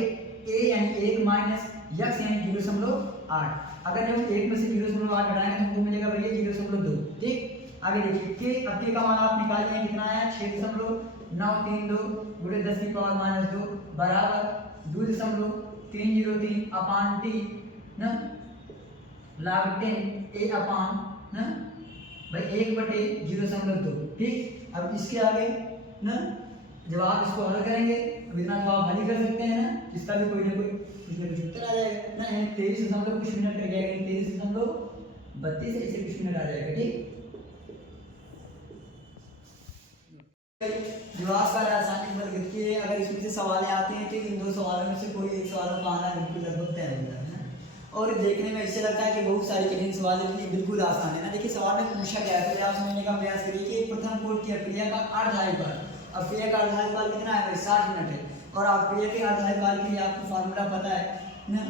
a यानी 1 माइनस x यानी 0.8। अगर जब 1 में से 0.8 घटाएंगे तो हमको मिलेगा भैया 0.2। ठीक, आगे देखिए के, अब के का मान आप निकालिए कितना आया, 6.932 गुणे 10⁻⁻2 बराबर 2.303 अपान टी ना log 10 a अपान ना भाई 1 बटे 0.2। ठीक, अब इसके आगे ना जब आप इसको हल करेंगे अब इतना तो आप हल ही कर सकते हैं ना, इसका भी कोई ना कोई कुछ ना कुछ उत्तर आ जाएगा ना। 23 कुछ मिनट रह जाएगा, 23.32 ऐसे कुछ मिनट आ जाएगा। ठीक, जो आपका रासायनिक बल देखिए, अगर इसमें से सवाल आते हैं तो इन दो सवालों में से कोई एक सवाल का आना बिल्कुल लगभग तय होता है ना। और देखने में ऐसे लगता है कि बहुत सारे कठिन सवाल है, बिल्कुल आसान है ना। देखिए सवाल में पूछा गया है तो आप समझने का प्रयास करिए कि प्रथम कोट की अक्रिया का अर्धआयुकाल, अक्रिया का अर्धआयुकाल कितना है भाई, 60 मिनट है। और अक्रिया के अर्धआयुकाल के लिए आपको फार्मूला पता है ना,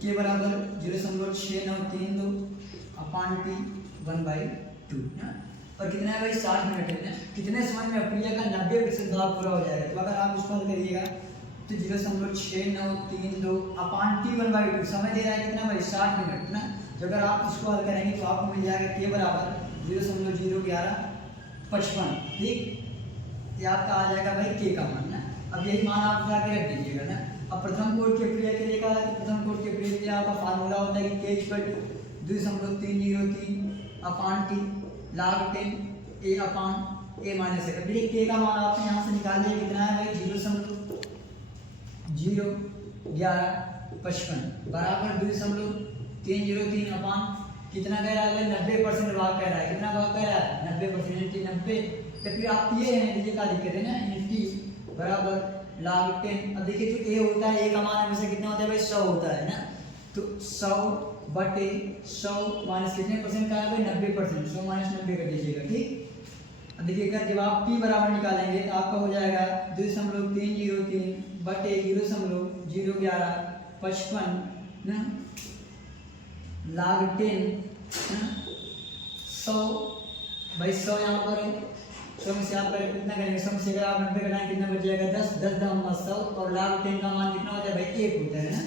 के बराबर 0.6932 अपान टी 1/2 ना। और कितना है भाई, 60 मिनट है ना। कितने समय में अक्रिया का 90% भाग पूरा हो जाएगा। तो अगर आप उसको हल करिएगा तो 0.6932 अपान टी 1/2 समय दे रहा है कितना भाई, 60 मिनट ना। तो अगर आप इसको हल करेंगे तो आपको मिल जाएगा के बराबर 0.01155। ठीक, ये आपका आ जाएगा भाई के का मान ना। अब यही मान आप उठा के रख दीजिएगा ना। अब प्रथम कोट की क्रिया के लिए कहा है, प्रथम कोट की क्रिया के लिए आपका फार्मूला होता है कि k equal to 2.303 upon T log 10 a upon a minus a। देखिए के का मान आपने यहाँ से निकाल लिया, कितना है भाई 0.01155 बराबर 2.303 अपान कितना कह रहा है, 90% भाग कह रहा है। कितना भाग कह रहा है, 90%, 90। तो फिर आप ये रहने दीजिए, क्या लिख रहे हैं ना, टी बराबर log 10। अब देखिए जो a होता है, a का मान हमेशा कितना होता है भाई, 100 होता है ना। तो 100 बटे 100 माइनस कितने परसेंट का है भाई, 90%। 100 माइनस 90 कर दीजिएगा। ठीक, अब देखिएगा जब आप p बराबर निकालेंगे तो आपका हो जाएगा 2.303 बटे 0.01155 ना log 10 ना 100 भाई 100 यहाँ पर है, 100 में से आप कितना करेंगे, 100 में से अगर आप 90 घटाएंगे कितना बच जाएगा, 10 10 दाम 100। और log 10 का मान कितना होता है भाई, 1 होता है ना।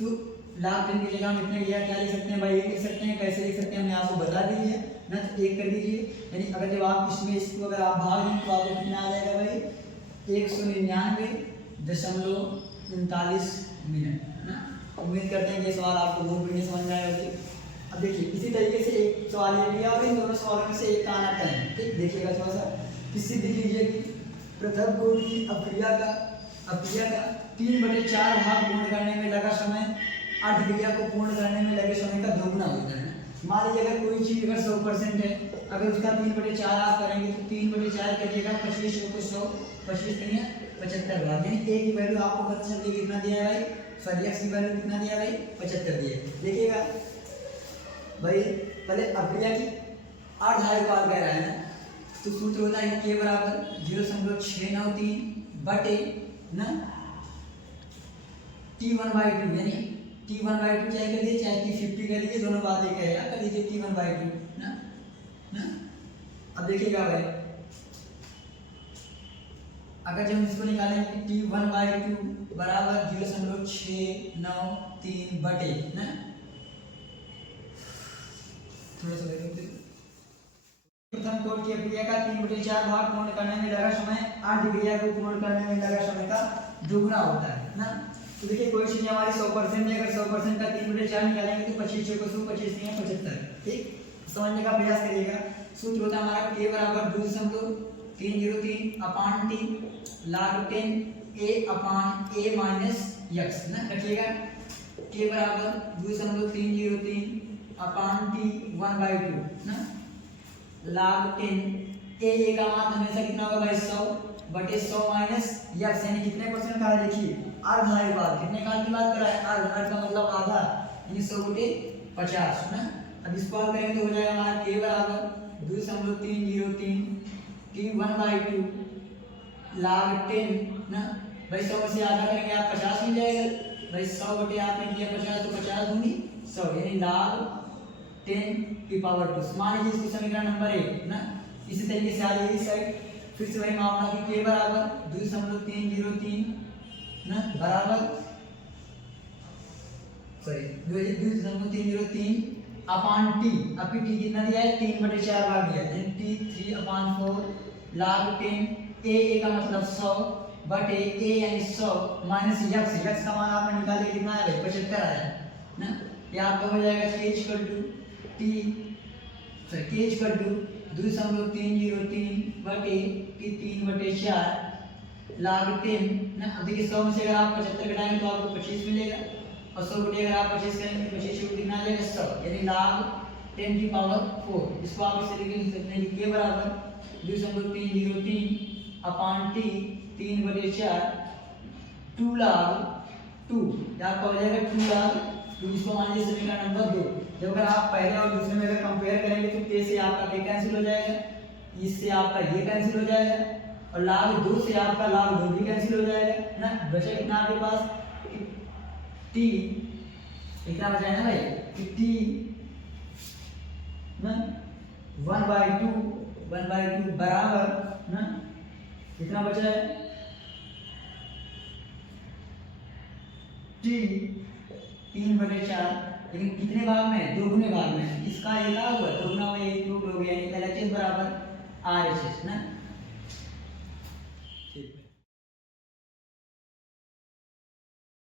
तो log 10 की जगह हम इतने लिया क्या लिख सकते हैं भाई, 1 लिख सकते हैं। कैसे लिख सकते हैं हमने आपको बता दीजिए ना, तो 1 कर दीजिए। यानी अगर जब आप इसमें इसको अगर आप भाग दें तो आपको कितना आ जाएगा भाई, 199.39 मिनट ना। उम्मीद करते हैं कि सवाल आपको बहुत बढ़िया समझ में आया होगा। अब देखिए इसी तरीके से एक सवाल ये लिया और इन दोनों सवालों में से एक का आना तय है। ठीक, देखिएगा थोड़ा सा किसी भी लीजिए कि प्रथम कोट की अक्रिया का 3/4 भाग पूर्ण करने में लगा समय अर्धक्रिया को पूर्ण करने में लगे समय का दोगुना होता है। मान लीजिए अगर कोई चीज अगर 100% है, अगर उसका 3/4 आप करेंगे तो 3/4 करिएगा 25 को 100, 25 नहीं 75 भाग, यानी a की वैल्यू आपको पता चल गई कितना दिया है भाई, सॉरी x की वैल्यू कितना दिया है भाई, 75 दिया है। देखिएगा भाई पहले अक्रिया की अर्धआयुकाल कह रहा है ना, तो सूत्र होता है के बराबर 0.693 बटे ना T1/2, यानी T1/2 चाहे कर दीजिए चाहे T50 कर दीजिए, दोनों बात एक है, कर दीजिए T1/2 ना। अब देखिएगा भाई अगर जब हम इसको निकालेंगे T1/2 बराबर 0.693 बटे ना, थोड़ा सा प्रथम कोट की अक्रिया का 3/4 भाग पूर्ण करने में लगा समय अर्धक्रिया को पूर्ण करने में लगा समय का दुगुना होता है ना। तो देखिए कोई चीज़ हमारी 100% में, अगर 100% का 3/4 निकालेंगे तो 25 चौको 100, 25 नहीं 75। ठीक, समझने का प्रयास करिएगा। सूत्र होता है हमारा k बराबर 2.303 upon T log 10 a upon a minus x ना, रखिएगा k बराबर 2.303 अपान टी 1/2 ना log 10 a का मान हमेशा कितना होगा भाई 100 बटे 100 माइनस x, यानी कितने परसेंट का है देखिए अर्ध आयु बात, कितने का की बात कर रहा है अर्ध, अर्ध का मतलब आधा, यानी 100 बटे 50 ना। अब इसको हल करेंगे तो हो जाएगा हमारा k बराबर 2.303 t 1/2 log 10 ना भाई 100 में से आधा करेंगे आप 50 मिल जाएगा भाई 100 बटे आपने किया 50 तो 50 दूनी 100 यानी log 10 की पावर 2। मान लीजिए इसको समीकरण नंबर 1 ना, इसी तरीके से आ जाइए इस साइड, फिर से वही मामला कि k बराबर 2.303 ना बराबर 2.303 अपान टी, अभी टी कितना दिया है 3/4 भाग दिया है, टी 3/4 log 10 a का मतलब 100 बटे a यानी 100 माइनस x का मान आपने निकाल लिया कितना है भाई 75 आया ना। ये आपका हो जाएगा k equal to t k equal to 2.303 बटे t 3/4 log 10 ना। अब देखिए 100 में से अगर आप 75 घटाएंगे तो आपको 25 मिलेगा और 100 बटे अगर आप 25 करेंगे तो 25 को कितना आ जाएगा 100 यानी log 10 की पावर 4। इसको आप इस तरीके से लिख सकते हैं कि k बराबर 2.303 अपान t 3/4 2 log 2, आपका हो जाएगा 2 log 2। इसको मान लीजिए समीकरण नंबर 2। जब अगर आप पहले और दूसरे में अगर कंपेयर करेंगे तो k से आपका k कैंसिल हो जाएगा, इससे आपका ये कैंसिल हो जाएगा और log 2 से आपका log 2 भी कैंसिल हो जाएगा ना। बचा कितना आपके पास t, कितना बचा है ना भाई कि t ना 1/2 बराबर ना कितना बचा है t 3/4, लेकिन कितने भाग में दोगुने भाग में, इसका एक हुआ दोगुना हुआ 1 हो गया यानी LHS बराबर RHS ना।